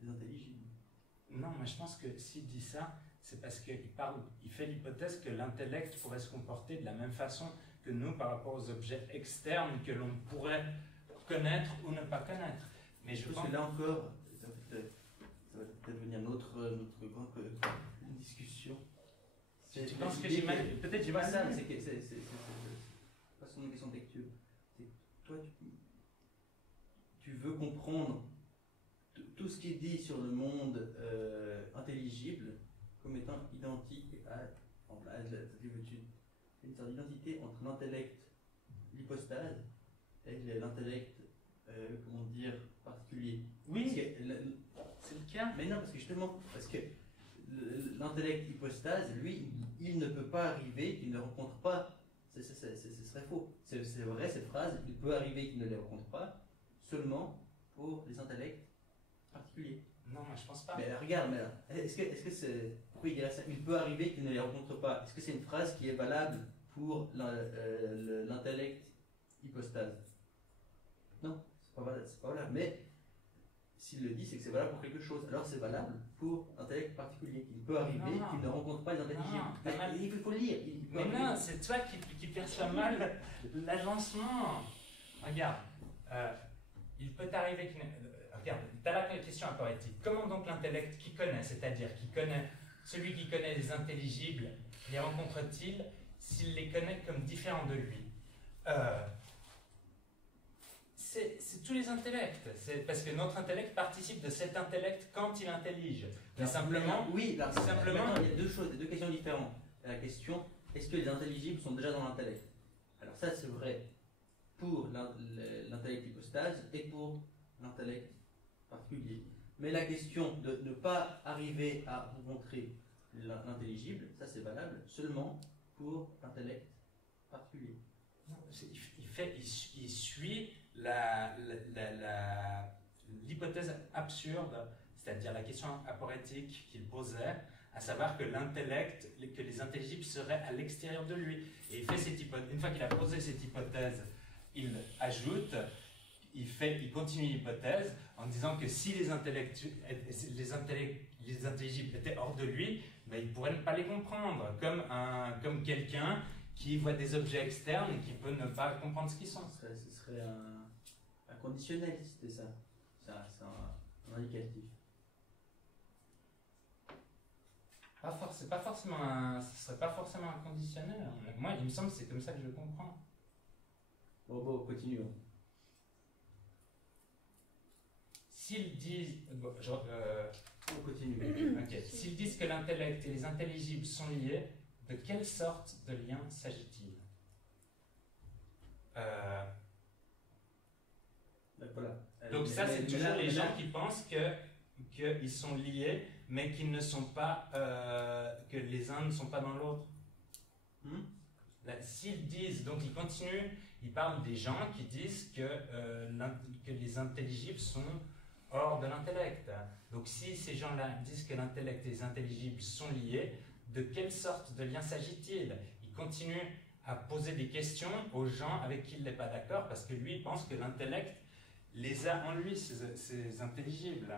les intelligibles. Non, mais je pense que s'il dit ça, c'est parce qu'il fait l'hypothèse que l'intellect pourrait se comporter de la même façon que nous par rapport aux objets externes que l'on pourrait connaître ou ne pas connaître. Mais je pense que là encore, ça va peut-être devenir notre grande discussion. Tu penses que j'imagine... Peut-être j'imagine ça, mais c'est pas seulement une question de lecture. C'est toi, tu veux comprendre tout ce qui est dit sur le monde intelligible comme étant identique à une sorte d'identité entre l'intellect, l'hypostase, et l'intellect, comment dire, particulier. Oui, c'est le cas. Mais non, parce que justement, l'intellect hypostase, lui, il ne peut pas arriver qu'il ne rencontre pas. Ce serait faux. C'est vrai cette phrase, il peut arriver qu'il ne les rencontre pas seulement pour les intellects particulier. Non, moi je pense pas. Mais regarde, est-ce que c'est... Pourquoi il dirait ça? Il peut arriver qu'il ne les rencontre pas. Est-ce que c'est une phrase qui est valable pour l'intellect hypostase? Non, c'est pas valable. Mais s'il le dit, c'est que c'est valable pour quelque chose. Alors c'est valable pour l'intellect particulier. Il peut arriver qu'il ne rencontre pas les intelligibles. Il faut le lire. Mais non, c'est toi qui perçois mal l'agencement. Regarde, il peut arriver qu'il... Regarde, tu as la question aporétique. Comment donc l'intellect qui connaît, c'est-à-dire celui qui connaît les intelligibles, les rencontre-t-il s'il les connaît comme différents de lui? Euh, c'est tous les intellects. C'est parce que notre intellect participe de cet intellect quand il intellige. Mais simplement, oui, alors, simplement, maintenant, il y a deux choses, il y a deux questions différentes. Il y a la question, est-ce que les intelligibles sont déjà dans l'intellect? Alors ça, c'est vrai pour l'intellect hypostase et pour l'intellect particulier. Mais la question de ne pas arriver à rencontrer l'intelligible, ça c'est valable seulement pour l'intellect particulier. non, il suit l'hypothèse absurde, c'est-à-dire la question aporétique qu'il posait, à savoir que l'intellect, que les intelligibles seraient à l'extérieur de lui. Et il fait cette hypothèse, une fois qu'il a posé cette hypothèse, il ajoute, il continue l'hypothèse en disant que si les intelligibles étaient hors de lui, ben, il ne pourrait pas les comprendre, comme quelqu'un qui voit des objets externes et qui peut ne pas comprendre ce qu'ils sont. Ce serait un conditionnel si c'était ça. C'est un indicatif. Ce serait pas forcément un conditionnel. Moi, il me semble que c'est comme ça que je le comprends. Bon, continuons. S'ils disent... On continue. ok. S'ils disent que l'intellect et les intelligibles sont liés, de quelle sorte de lien s'agit-il? Voilà. Donc ça, c'est toujours là, les gens qui pensent qu'ils sont liés, mais qu'ils ne sont pas... que les uns ne sont pas dans l'autre. S'ils disent, donc ils continuent, ils parlent des gens qui disent que les intelligibles sont hors de l'intellect. Donc si ces gens-là disent que l'intellect et les intelligibles sont liés, de quelle sorte de lien s'agit-il? Il continue à poser des questions aux gens avec qui il n'est pas d'accord, parce que lui, il pense que l'intellect les a en lui, ces intelligibles.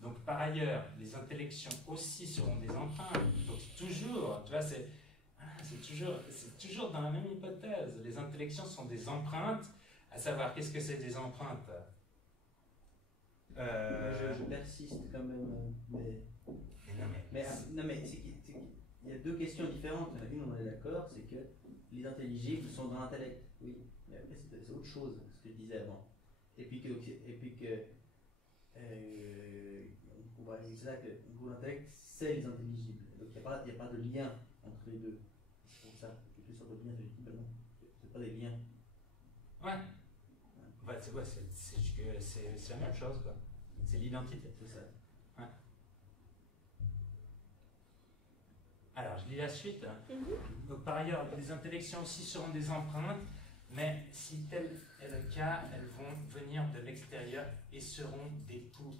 Donc par ailleurs, les intellections aussi seront des empreintes. Donc toujours, tu vois, c'est toujours dans la même hypothèse. Les intellections sont des empreintes, à savoir, qu'est-ce que c'est des empreintes? Je persiste quand même, non mais il y a deux questions différentes. Une, on est d'accord, c'est que les intelligibles sont dans l'intellect. Oui, mais après c'est autre chose, ce que je disais avant. Et puis que on va dire ça que pour l'intellect, c'est les intelligibles. Donc il n'y a pas de lien entre les deux. C'est pour ça que toutes sortes de liens, je dis, ben non, c'est pas des liens. Ouais. C'est la même chose, quoi. C'est l'identité. C'est ça. Ouais. Alors, je lis la suite. Donc, par ailleurs, les intellections aussi seront des empreintes, mais si tel est le cas, elles vont venir de l'extérieur et seront des poux.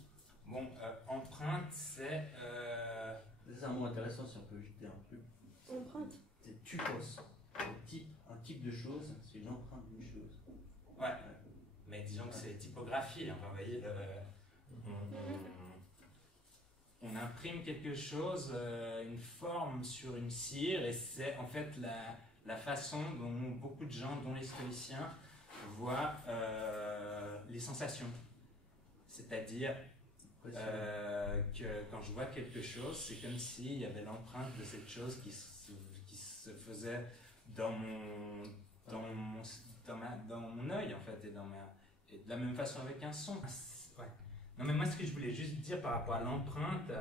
Bon, empreinte, c'est... C'est un mot intéressant si on peut jeter un truc. Empreinte. C'est typos. Un type de chose, c'est une empreinte d'une chose. Ouais. Mais disons que c'est typographie. Enfin, vous voyez, on imprime quelque chose, une forme sur une cire, et c'est en fait la façon dont beaucoup de gens, dont les stoïciens, voient les sensations. C'est-à-dire que quand je vois quelque chose, c'est comme s'il y avait l'empreinte de cette chose qui se faisait dans mon œil, en fait, et de la même façon avec un son. Ouais. Non, mais moi, ce que je voulais juste dire par rapport à l'empreinte,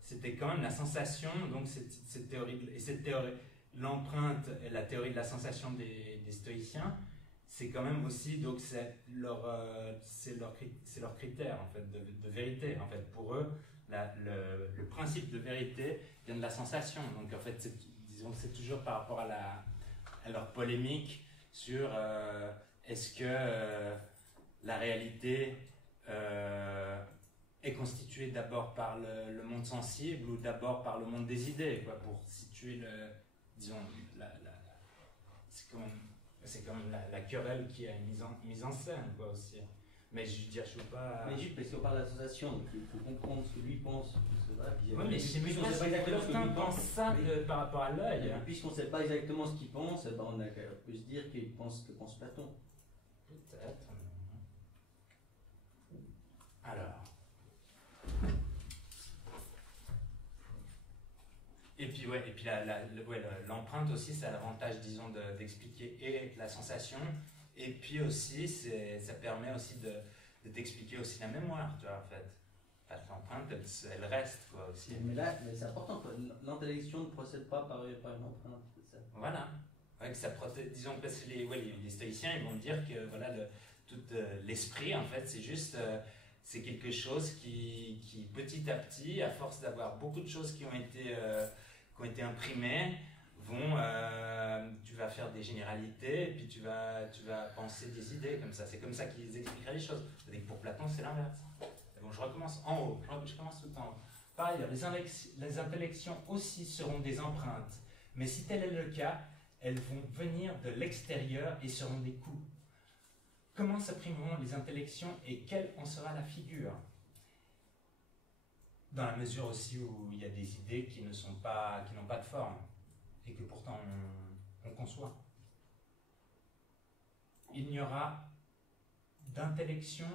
c'était quand même la sensation, donc cette théorie, et cette théorie, l'empreinte et la théorie de la sensation des stoïciens, c'est quand même aussi, donc c'est leur critère, en fait, de vérité. En fait, pour eux, le principe de vérité vient de la sensation. Donc, en fait, disons que c'est toujours par rapport à leur polémique sur est-ce que la réalité est constituée d'abord par le monde sensible ou d'abord par le monde des idées, quoi, pour situer disons, c'est quand même la querelle qui est mise en scène, quoi, aussi. Mais je veux dire, je veux pas... Mais juste parce qu'on parle d'association, donc il faut comprendre ce que lui pense. Oui, mais je sais pas exactement ce qu'il pense ça par rapport à l'œil. Puisqu'on ne sait pas exactement ce qu'il pense, ben on peut se dire qu'il pense ce que pense Platon. Peut-être. Alors. Et puis, ouais, et puis l'empreinte aussi, ça a l'avantage, disons, d'expliquer et la sensation, et puis aussi, ça permet aussi de t'expliquer aussi la mémoire, tu vois, en fait. Parce que l'empreinte, elle reste, quoi, aussi. Mais là, c'est important, quoi. L'intellection ne procède pas par une empreinte, c'est ça. Voilà. Ouais, que ça disons, parce que les stoïciens, ils vont dire que, voilà, tout l'esprit, en fait, c'est juste... c'est quelque chose qui, petit à petit, à force d'avoir beaucoup de choses qui ont été imprimées, tu vas faire des généralités, et puis tu vas penser des idées comme ça. C'est comme ça qu'ils expliqueraient les choses. C'est-à-dire que pour Platon, c'est l'inverse. Bon, je recommence en haut. Je commence tout en haut. Par ailleurs, les intellections aussi seront des empreintes. Mais si tel est le cas, elles vont venir de l'extérieur et seront des coups. Comment s'imprimeront les intellections et quelle en sera la figure? Dans la mesure aussi où il y a des idées qui n'ont pas de forme et que pourtant on conçoit. Il n'y aura d'intellection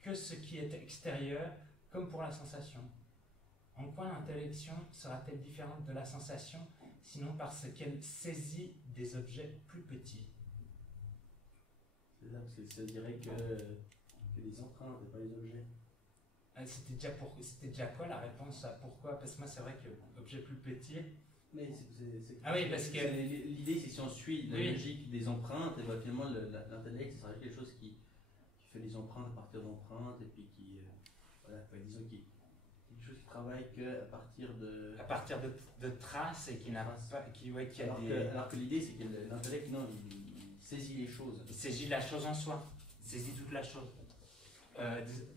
que ce qui est extérieur, comme pour la sensation. En quoi l'intellection sera-t-elle différente de la sensation, sinon parce qu'elle saisit des objets plus petits? C'est ça, parce que ça dirait que les empreintes et pas les objets. C'était déjà quoi la réponse à pourquoi? Parce que moi, c'est vrai que objet plus petit. Mais Ah oui, parce que l'idée, c'est si on suit la logique des empreintes, et bah, finalement l'intellect, ça serait quelque chose qui fait des empreintes à partir d'empreintes, et puis voilà, disons quelque chose qui travaille qu'à partir de. À partir de traces et qui n'a pas. Alors que l'idée, c'est que l'intellect, non, il saisit les choses. Il saisit la chose en soi. Il saisit toute la chose.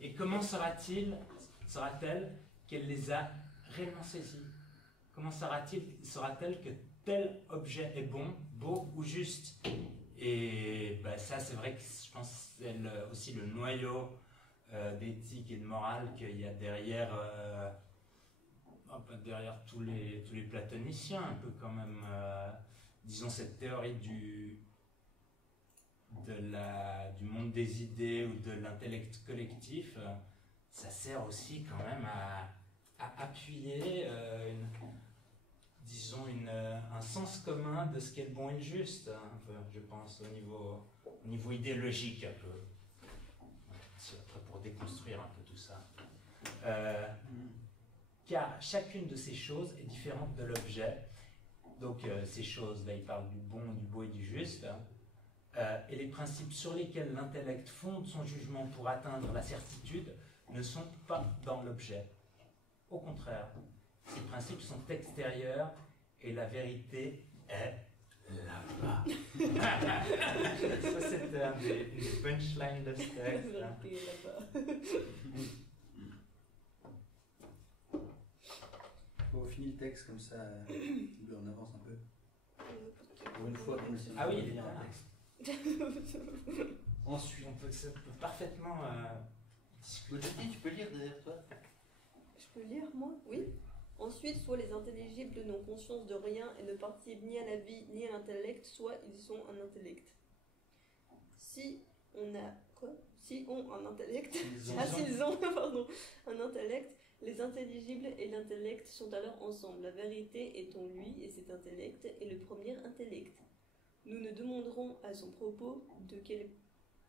Et comment sera-t-elle qu'elle les a réellement saisies? Comment sera-t-elle que tel objet est bon, beau ou juste? Et ça, c'est vrai que je pense que c'est aussi le noyau d'éthique et de morale qu'il y a derrière tous les platoniciens, un peu quand même, disons, cette théorie du monde des idées ou de l'intellect collectif. Ça sert aussi quand même à appuyer un sens commun de ce qu'est le bon et le juste, hein, un peu, je pense, au niveau idéologique, un peu. Après, pour déconstruire un peu tout ça. Car chacune de ces choses est différente de l'objet. Donc, ces choses, là, il parle du bon, du beau et du juste. Et les principes sur lesquels l'intellect fonde son jugement pour atteindre la certitude ne sont pas dans l'objet. Au contraire, ces principes sont extérieurs et la vérité est là-bas. Ça, c'était un des punchlines de ce texte. La vérité est là-bas. On finit le texte comme ça, on avance un peu. Pour une fois, comme si on Ah oui, il pouvait est lire là. un texte. Ensuite, ça peut parfaitement discuter. Tu peux lire derrière toi? Je peux lire, moi? Oui. Ensuite, soit les intelligibles n'ont conscience de rien et ne participent ni à la vie ni à l'intellect, soit ils sont un intellect. Si on un intellect, s'ils ont pardon, un intellect, les intelligibles et l'intellect sont alors ensemble. La vérité est en lui et cet intellect est le premier intellect. Nous ne demanderons à son propos de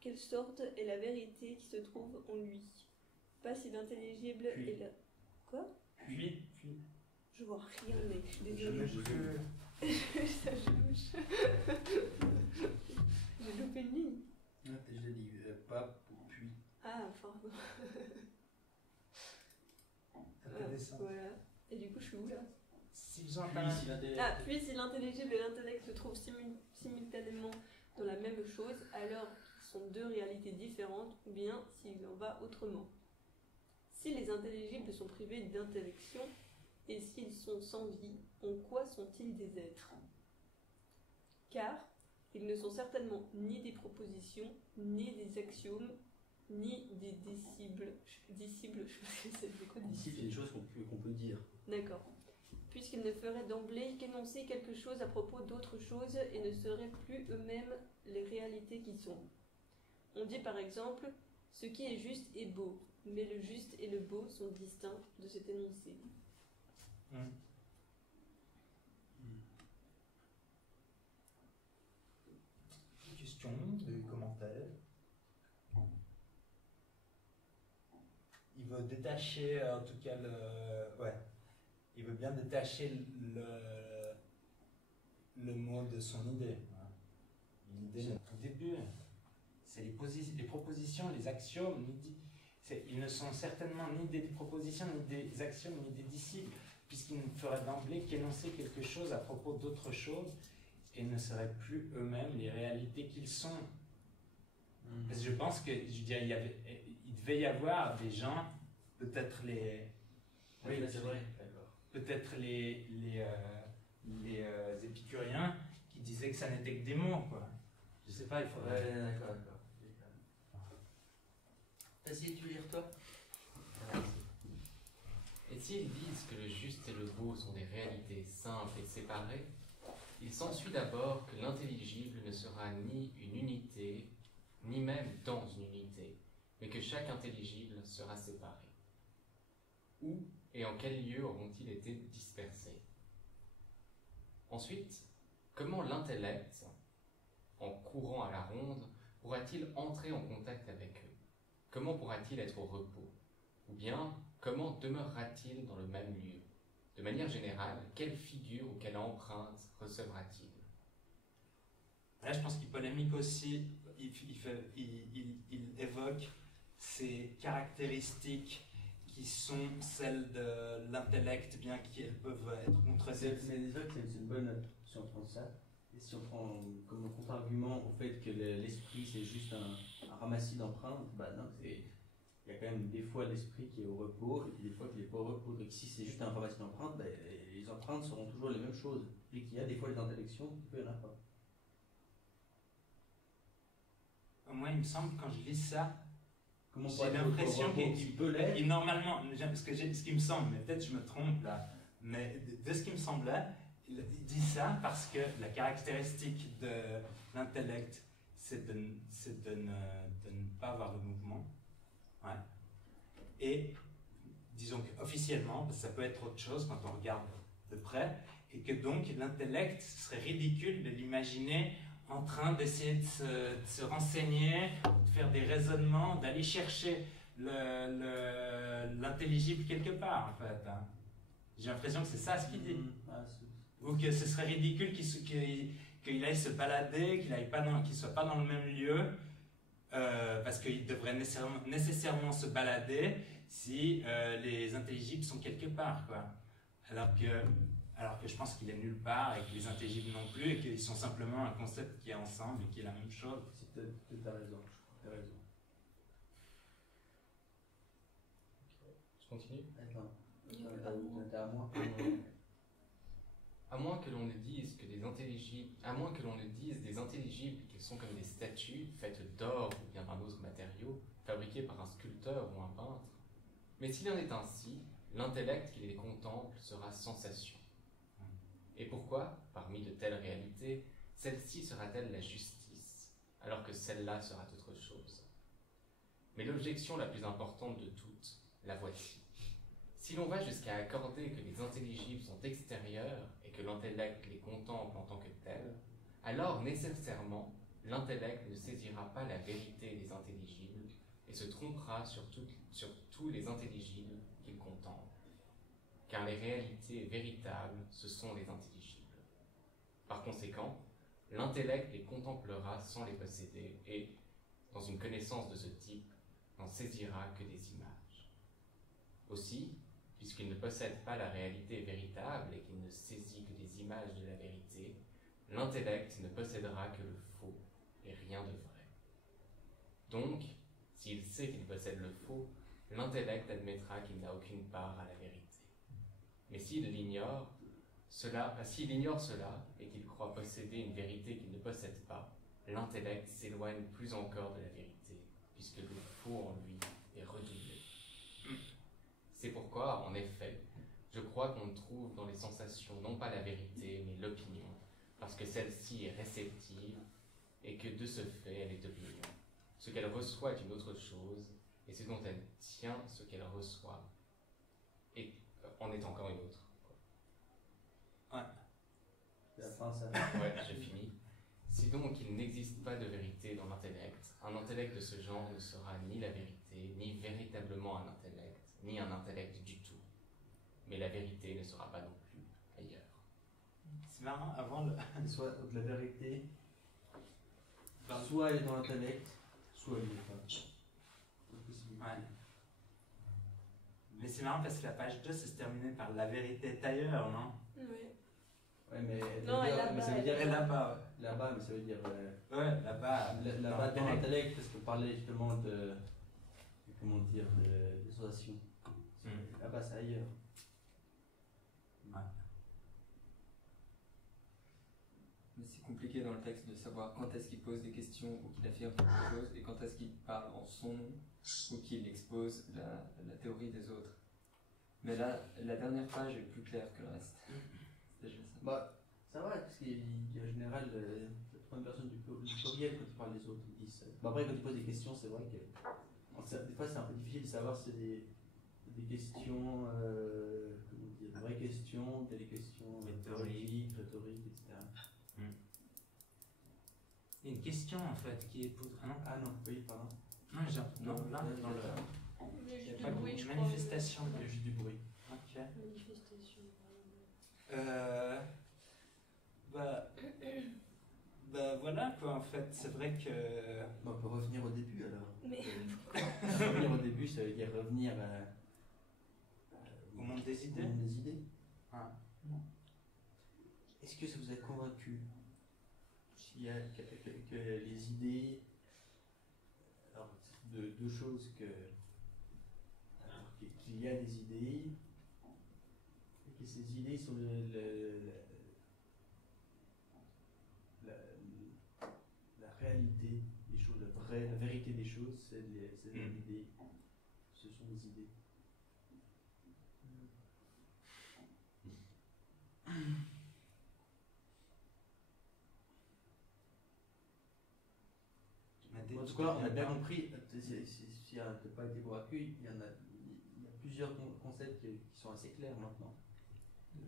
quelle sorte est la vérité qui se trouve en lui. Pas si l'intelligible est la... Quoi? Puis. Je vois rien, mec, je suis désolée. Ça jouche. J'ai loupé une ligne. Ah, t'as déjà dit pas ou puis. Ah, pardon. Voilà. Et du coup, je suis où là? Puis si l'intelligible et l'intellect se trouvent simultanément dans la même chose, alors qu'ils sont deux réalités différentes, ou bien s'il en va autrement. Si les intelligibles sont privés d'intellection, et s'ils sont sans vie, en quoi sont-ils des êtres? Car ils ne sont certainement ni des propositions, ni des axiomes, ni des disciples. Je sais pas c'est quoi Ici, c'est une chose qu'on peut dire. D'accord. Puisqu'ils ne feraient d'emblée qu'énoncer quelque chose à propos d'autre chose et ne seraient plus eux-mêmes les réalités qui sont. On dit par exemple, ce qui est juste est beau, mais le juste et le beau sont distincts de cet énoncé. veut détacher, en tout cas, ouais. Il veut bien détacher le mot de son idée. Voilà. L'idée, au début, c'est les propositions, les axiomes. Ils ne sont certainement ni des propositions, ni des axiomes, ni des disciples, puisqu'ils ne feraient d'emblée qu'énoncer quelque chose à propos d'autre chose et ne seraient plus eux-mêmes les réalités qu'ils sont. Parce que je pense que, je veux dire, il devait y avoir des gens, peut-être les... Oui, c'est vrai, d'accord. Peut-être les épicuriens qui disaient que ça n'était que des mots, quoi. Je sais pas, il faudrait... Ouais, d'accord. T'as essayé de lire, toi? Et s'ils disent que le juste et le beau sont des réalités simples et séparées, il s'ensuit d'abord que l'intelligible ne sera ni une unité, ni même dans une unité, mais que chaque intelligible sera séparé. Où et en quel lieu auront-ils été dispersés? Ensuite, comment l'intellect, en courant à la ronde, pourra-t-il entrer en contact avec eux? Comment pourra-t-il être au repos? Ou bien, comment demeurera-t-il dans le même lieu? De manière générale, quelle figure ou quelle empreinte recevra-t-il? Là, je pense qu'il polémique aussi, il évoque ces caractéristiques qui sont celles de l'intellect, bien qu'elles peuvent être contredites. Mais déjà que c'est une bonne, si on prend ça, et si on prend comme contre-argument au fait que l'esprit c'est juste un ramassis d'empreintes, bah non, il y a quand même des fois l'esprit qui est au repos et puis des fois qui n'est pas au repos. Donc si c'est juste un ramassis d'empreintes, bah, les empreintes seront toujours les mêmes choses. Puis qu'il y a des fois les intellections, il n'y en a pas. Moi, il me semble, quand je lis ça, J'ai l'impression qu'il peut l'être. Normalement, parce que ce qui me semble, mais peut-être je me trompe là, mais de ce qui me semblait, il dit ça parce que la caractéristique de l'intellect, c'est de ne pas avoir de mouvement. Ouais. Et disons qu'officiellement, parce que ça peut être autre chose quand on regarde de près, et que donc l'intellect, ce serait ridicule de l'imaginer en train d'essayer de se renseigner, de faire des raisonnements, d'aller chercher l'intelligible quelque part, en fait. Hein. J'ai l'impression que c'est ça ce qu'il dit. Ou que ce serait ridicule qu'il aille se balader, qu'il ne soit pas dans le même lieu, parce qu'il devrait nécessairement se balader si les intelligibles sont quelque part, quoi. Alors que je pense qu'il est nulle part et que les intelligibles non plus et qu'ils sont simplement un concept qui est ensemble et qui est la même chose. Tu as raison, tu as raison. Je continue? Attends, t'as à moi. À moins que l'on ne dise que des intelligibles, qu'ils sont comme des statues faites d'or ou bien d'un autre matériau, fabriquées par un sculpteur ou un peintre. Mais s'il en est ainsi, l'intellect qui les contemple sera sensation. Et pourquoi, parmi de telles réalités, celle-ci sera-t-elle la justice, alors que celle-là sera autre chose? Mais l'objection la plus importante de toutes, la voici. Si l'on va jusqu'à accorder que les intelligibles sont extérieurs et que l'intellect les contemple en tant que tels, alors nécessairement, l'intellect ne saisira pas la vérité des intelligibles et se trompera sur tous les intelligibles qu'il contemple. Car les réalités véritables, ce sont les intelligibles. Par conséquent, l'intellect les contemplera sans les posséder et, dans une connaissance de ce type, n'en saisira que des images. Aussi, puisqu'il ne possède pas la réalité véritable et qu'il ne saisit que des images de la vérité, l'intellect ne possédera que le faux et rien de vrai. Donc, s'il sait qu'il possède le faux, l'intellect admettra qu'il n'a aucune part à la vérité. Mais s'il ignore cela et qu'il croit posséder une vérité qu'il ne possède pas, l'intellect s'éloigne plus encore de la vérité, puisque le faux en lui est redoublé. C'est pourquoi, en effet, je crois qu'on trouve dans les sensations non pas la vérité, mais l'opinion, parce que celle-ci est réceptive et que de ce fait, elle est opinion. Ce qu'elle reçoit est une autre chose, et ce dont elle tient ce qu'elle reçoit en est encore une autre. Ouais. La fin, ça. Ouais, j'ai fini. Si donc il n'existe pas de vérité dans l'intellect, un intellect de ce genre ne sera ni la vérité, ni véritablement un intellect, ni un intellect du tout. Mais la vérité ne sera pas non plus ailleurs. C'est marrant, avant le. Soit la vérité, soit elle est dans l'intellect, soit elle n'est pas. Ouais. Mais c'est marrant parce que la page 2, ça se terminait par la vérité est ailleurs, non? Ouais. Ouais, mais, Non, elle là-bas, ça veut dire Et là-bas, là-bas, mais ça veut dire ouais, là-bas. là-bas dans l'intellect, parce qu'on parlait justement de comment dire, de sensation. Là-bas, c'est ailleurs. Ouais. Mais c'est compliqué dans le texte de savoir quand est-ce qu'il pose des questions ou qu'il affirme quelque chose et quand est-ce qu'il parle en son nom ou qu'il expose la théorie des autres. Mais là, la dernière page est plus claire que le reste. C'est déjà ça. Bah, ça va, parce qu'il y a en général la troisième personne du pluriel quand il parle des autres. Ils disent, bah après, quand il pose des questions, c'est vrai que des fois, c'est un peu difficile de savoir si c'est des questions, comment dire, des vraies questions, des questions rhétoriques, etc. Il y a une question en fait qui est posée. Ah non, Ah non, oui, pardon. non, là, dans le. Il y a Il n'y a juste pas du de bruit, je crois. manifestation. Il y a juste du bruit. Ok. Manifestation. Bah voilà quoi en fait, c'est vrai que. Bon, on peut revenir au début alors. Mais Revenir au début, ça veut dire revenir Au monde des au idées. monde des idées. Ah. Est-ce que ça vous a convaincu s'il y a que les idées, alors deux choses alors, qu'il y a des idées et que ces idées sont la réalité des choses, la vérité des choses, c'est l'idée. Ce sont des idées. En tout cas, on a bien compris, si on n'a pas été convaincu, il y a plusieurs concepts qui sont assez clairs maintenant.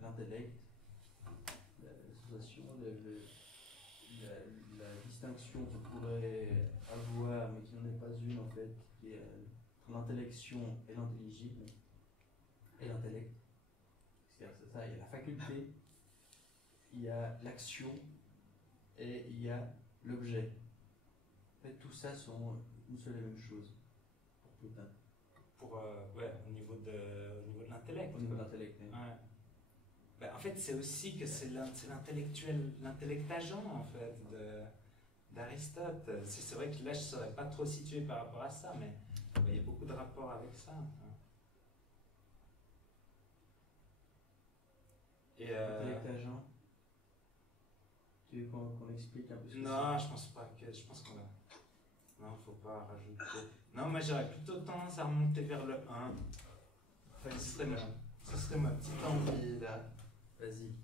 L'intellect, la sensation, la distinction qu'on pourrait avoir, mais qui n'en est pas une en fait, qui est entre l'intellection et l'intelligible, et l'intellect. C'est ça, il y a la faculté, il y a l'action, et il y a l'objet. En fait, tout ça sont une seule et même chose pour Plotin. Ouais, au niveau de l'intellect. Au niveau de l'intellect. Ouais. Bah, en fait, c'est aussi que c'est l'intellectuel, l'intellect agent en fait d'Aristote. C'est vrai que là, je ne saurais pas trop situer par rapport à ça, mais il y a beaucoup de rapports avec ça. Et L'intellect agent. Tu veux qu'on explique un peu ce que non, je pense pas que. Je pense qu'on va. Non, faut pas rajouter. Non, moi j'aurais plutôt tendance à remonter vers le 1. Enfin, ce serait ma petite envie là. Vas-y.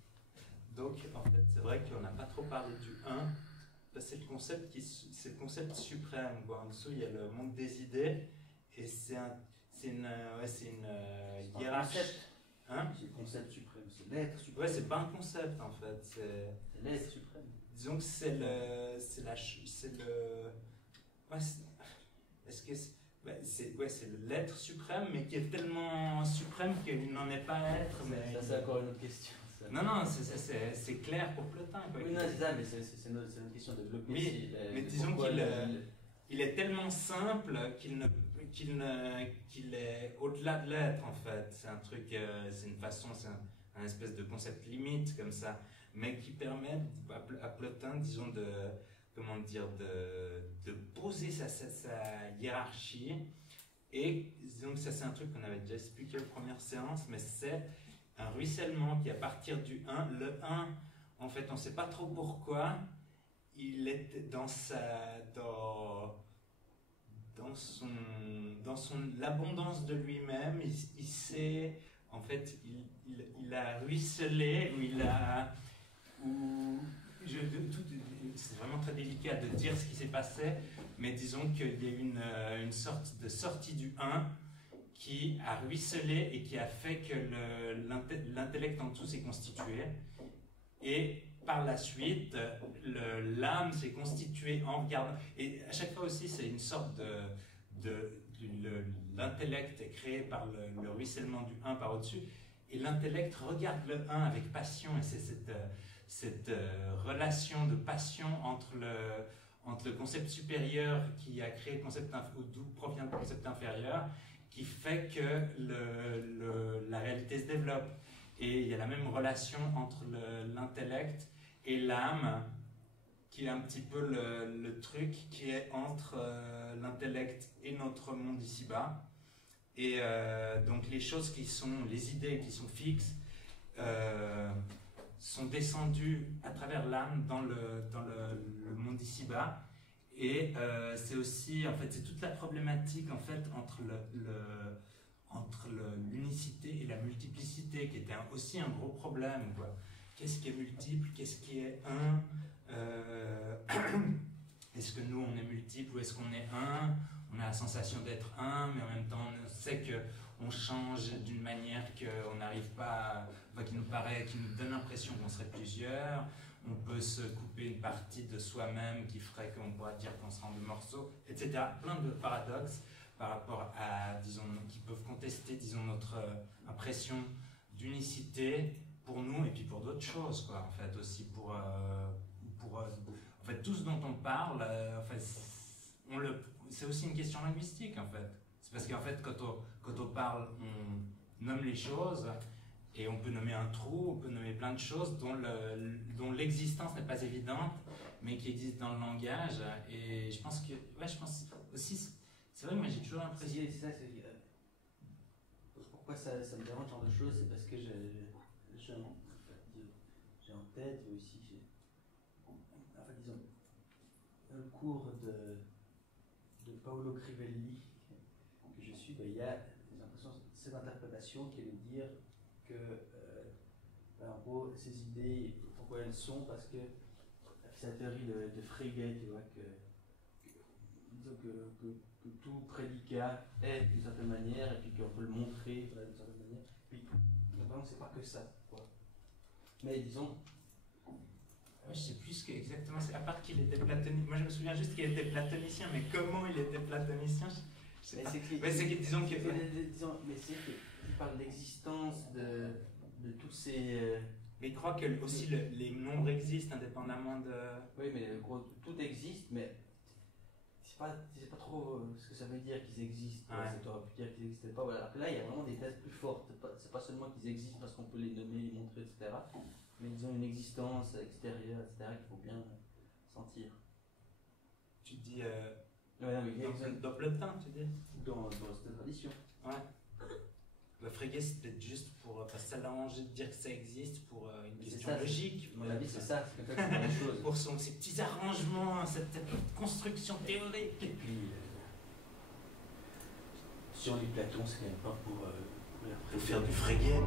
Donc, en fait, c'est vrai qu'on n'a pas trop parlé du 1. C'est le concept suprême. Quoi. En dessous, il y a le monde des idées. Et c'est une hiérarchie. Hein? C'est le concept suprême, c'est l'être suprême. Ouais, c'est pas un concept en fait. C'est l'être suprême. Disons que c'est le. Ouais, est-ce que c'est l'être suprême, mais qui est tellement suprême qu'il n'en est pas à être. Ça, c'est encore une autre question. Ça. Non, c'est clair pour Plotin. Quoi. Oui, non, c'est ça, mais c'est une question de développer. Oui, mais disons qu'il est tellement simple qu'il est au-delà de l'être en fait. C'est un truc, c'est une façon, c'est un espèce de concept limite comme ça, mais qui permet à Plotin, disons, de poser sa hiérarchie. Et disons que ça c'est un truc qu'on avait déjà expliqué aux premières séances, mais c'est un ruissellement qui à partir du 1, le 1, en fait on ne sait pas trop pourquoi, il est dans l'abondance de lui-même, il sait, en fait il a ruisselé, c'est vraiment très délicat de dire ce qui s'est passé, mais disons qu'il y a eu une sorte de sortie du 1 qui a ruisselé et qui a fait que l'intellect en dessous s'est constitué. Et par la suite, l'âme s'est constituée en regardant. Et à chaque fois aussi, c'est une sorte de l'intellect est créé par le ruissellement du 1 par au-dessus, et l'intellect regarde le 1 avec passion, et c'est cette relation de passion entre le concept supérieur qui a créé le concept, ou d'où provient le concept inférieur, qui fait que la réalité se développe. Et il y a la même relation entre l'intellect et l'âme, qui est un petit peu le truc qui est entre l'intellect et notre monde ici-bas. Et donc les choses les idées qui sont fixes, sont descendues à travers l'âme dans le monde ici-bas. Et c'est aussi, en fait, c'est toute la problématique, en fait, entre l'unicité et la multiplicité, qui était aussi un gros problème, quoi. Qu'est-ce qui est multiple, qu'est-ce qui est un, est-ce que nous on est multiple ou est-ce qu'on est un? On a la sensation d'être un, mais en même temps on sait qu'on change d'une manière qu'on n'arrive pas, qui nous donne l'impression qu'on serait plusieurs. On peut se couper une partie de soi-même qui ferait qu'on pourrait dire qu'on sera en 2 morceaux, etc. Plein de paradoxes par rapport à, disons, qui peuvent contester, disons, notre impression d'unicité pour nous et puis pour d'autres choses, quoi, en fait, aussi pour en fait, tout ce dont on parle, en fait, c'est aussi une question linguistique, en fait. C'est parce qu'en fait, quand on parle, on nomme les choses, et on peut nommer un trou, on peut nommer plein de choses dont l'existence n'est pas évidente, mais qui existent dans le langage. Et je pense aussi, c'est vrai que moi j'ai toujours l'impression. Pourquoi ça me dérange ce genre de choses, c'est parce que j'ai en tête aussi, disons, un cours de Paolo Crivelli que je suis, il y a cette interprétation qui est de dire que, en gros, ces idées, pourquoi elles sont, parce que sa théorie de Frege, tu vois, que tout prédicat est d'une certaine manière, et puis qu'on peut le montrer d'une certaine manière, puis vraiment c'est pas que ça, quoi. Mais disons. Moi, je sais plus ce exactement c'est, à part qu'il était platonicien. Moi je me souviens juste qu'il était platonicien, mais comment il était platonicien, je sais pas. C'est que disons que. Mais c'est qu'il parle d'existence de tous ces. Mais il croit que aussi les nombres existent indépendamment de. Oui, mais gros, tout existe, mais c'est pas trop ce que ça veut dire qu'ils existent. Ouais. Ça aurait pu dire qu'ils n'existaient pas. Voilà. Alors que là, il y a vraiment des thèses plus fortes. C'est pas seulement qu'ils existent parce qu'on peut les nommer, les montrer, etc. Mais ils ont une existence extérieure, etc. qu'il faut bien sentir. Tu dis. Ouais, non, mais dans le temps, tu dis. Dans cette tradition. Ouais. Le Frege, c'est peut-être juste pour. Parce que ça l'arrange de dire que ça existe pour une question logique. À mon avis, c'est ça, c'est comme ça que c'est les choses. Pour ces petits arrangements, cette construction théorique. Et puis, sur les Platon, c'est quand même pas pour faire du Frege.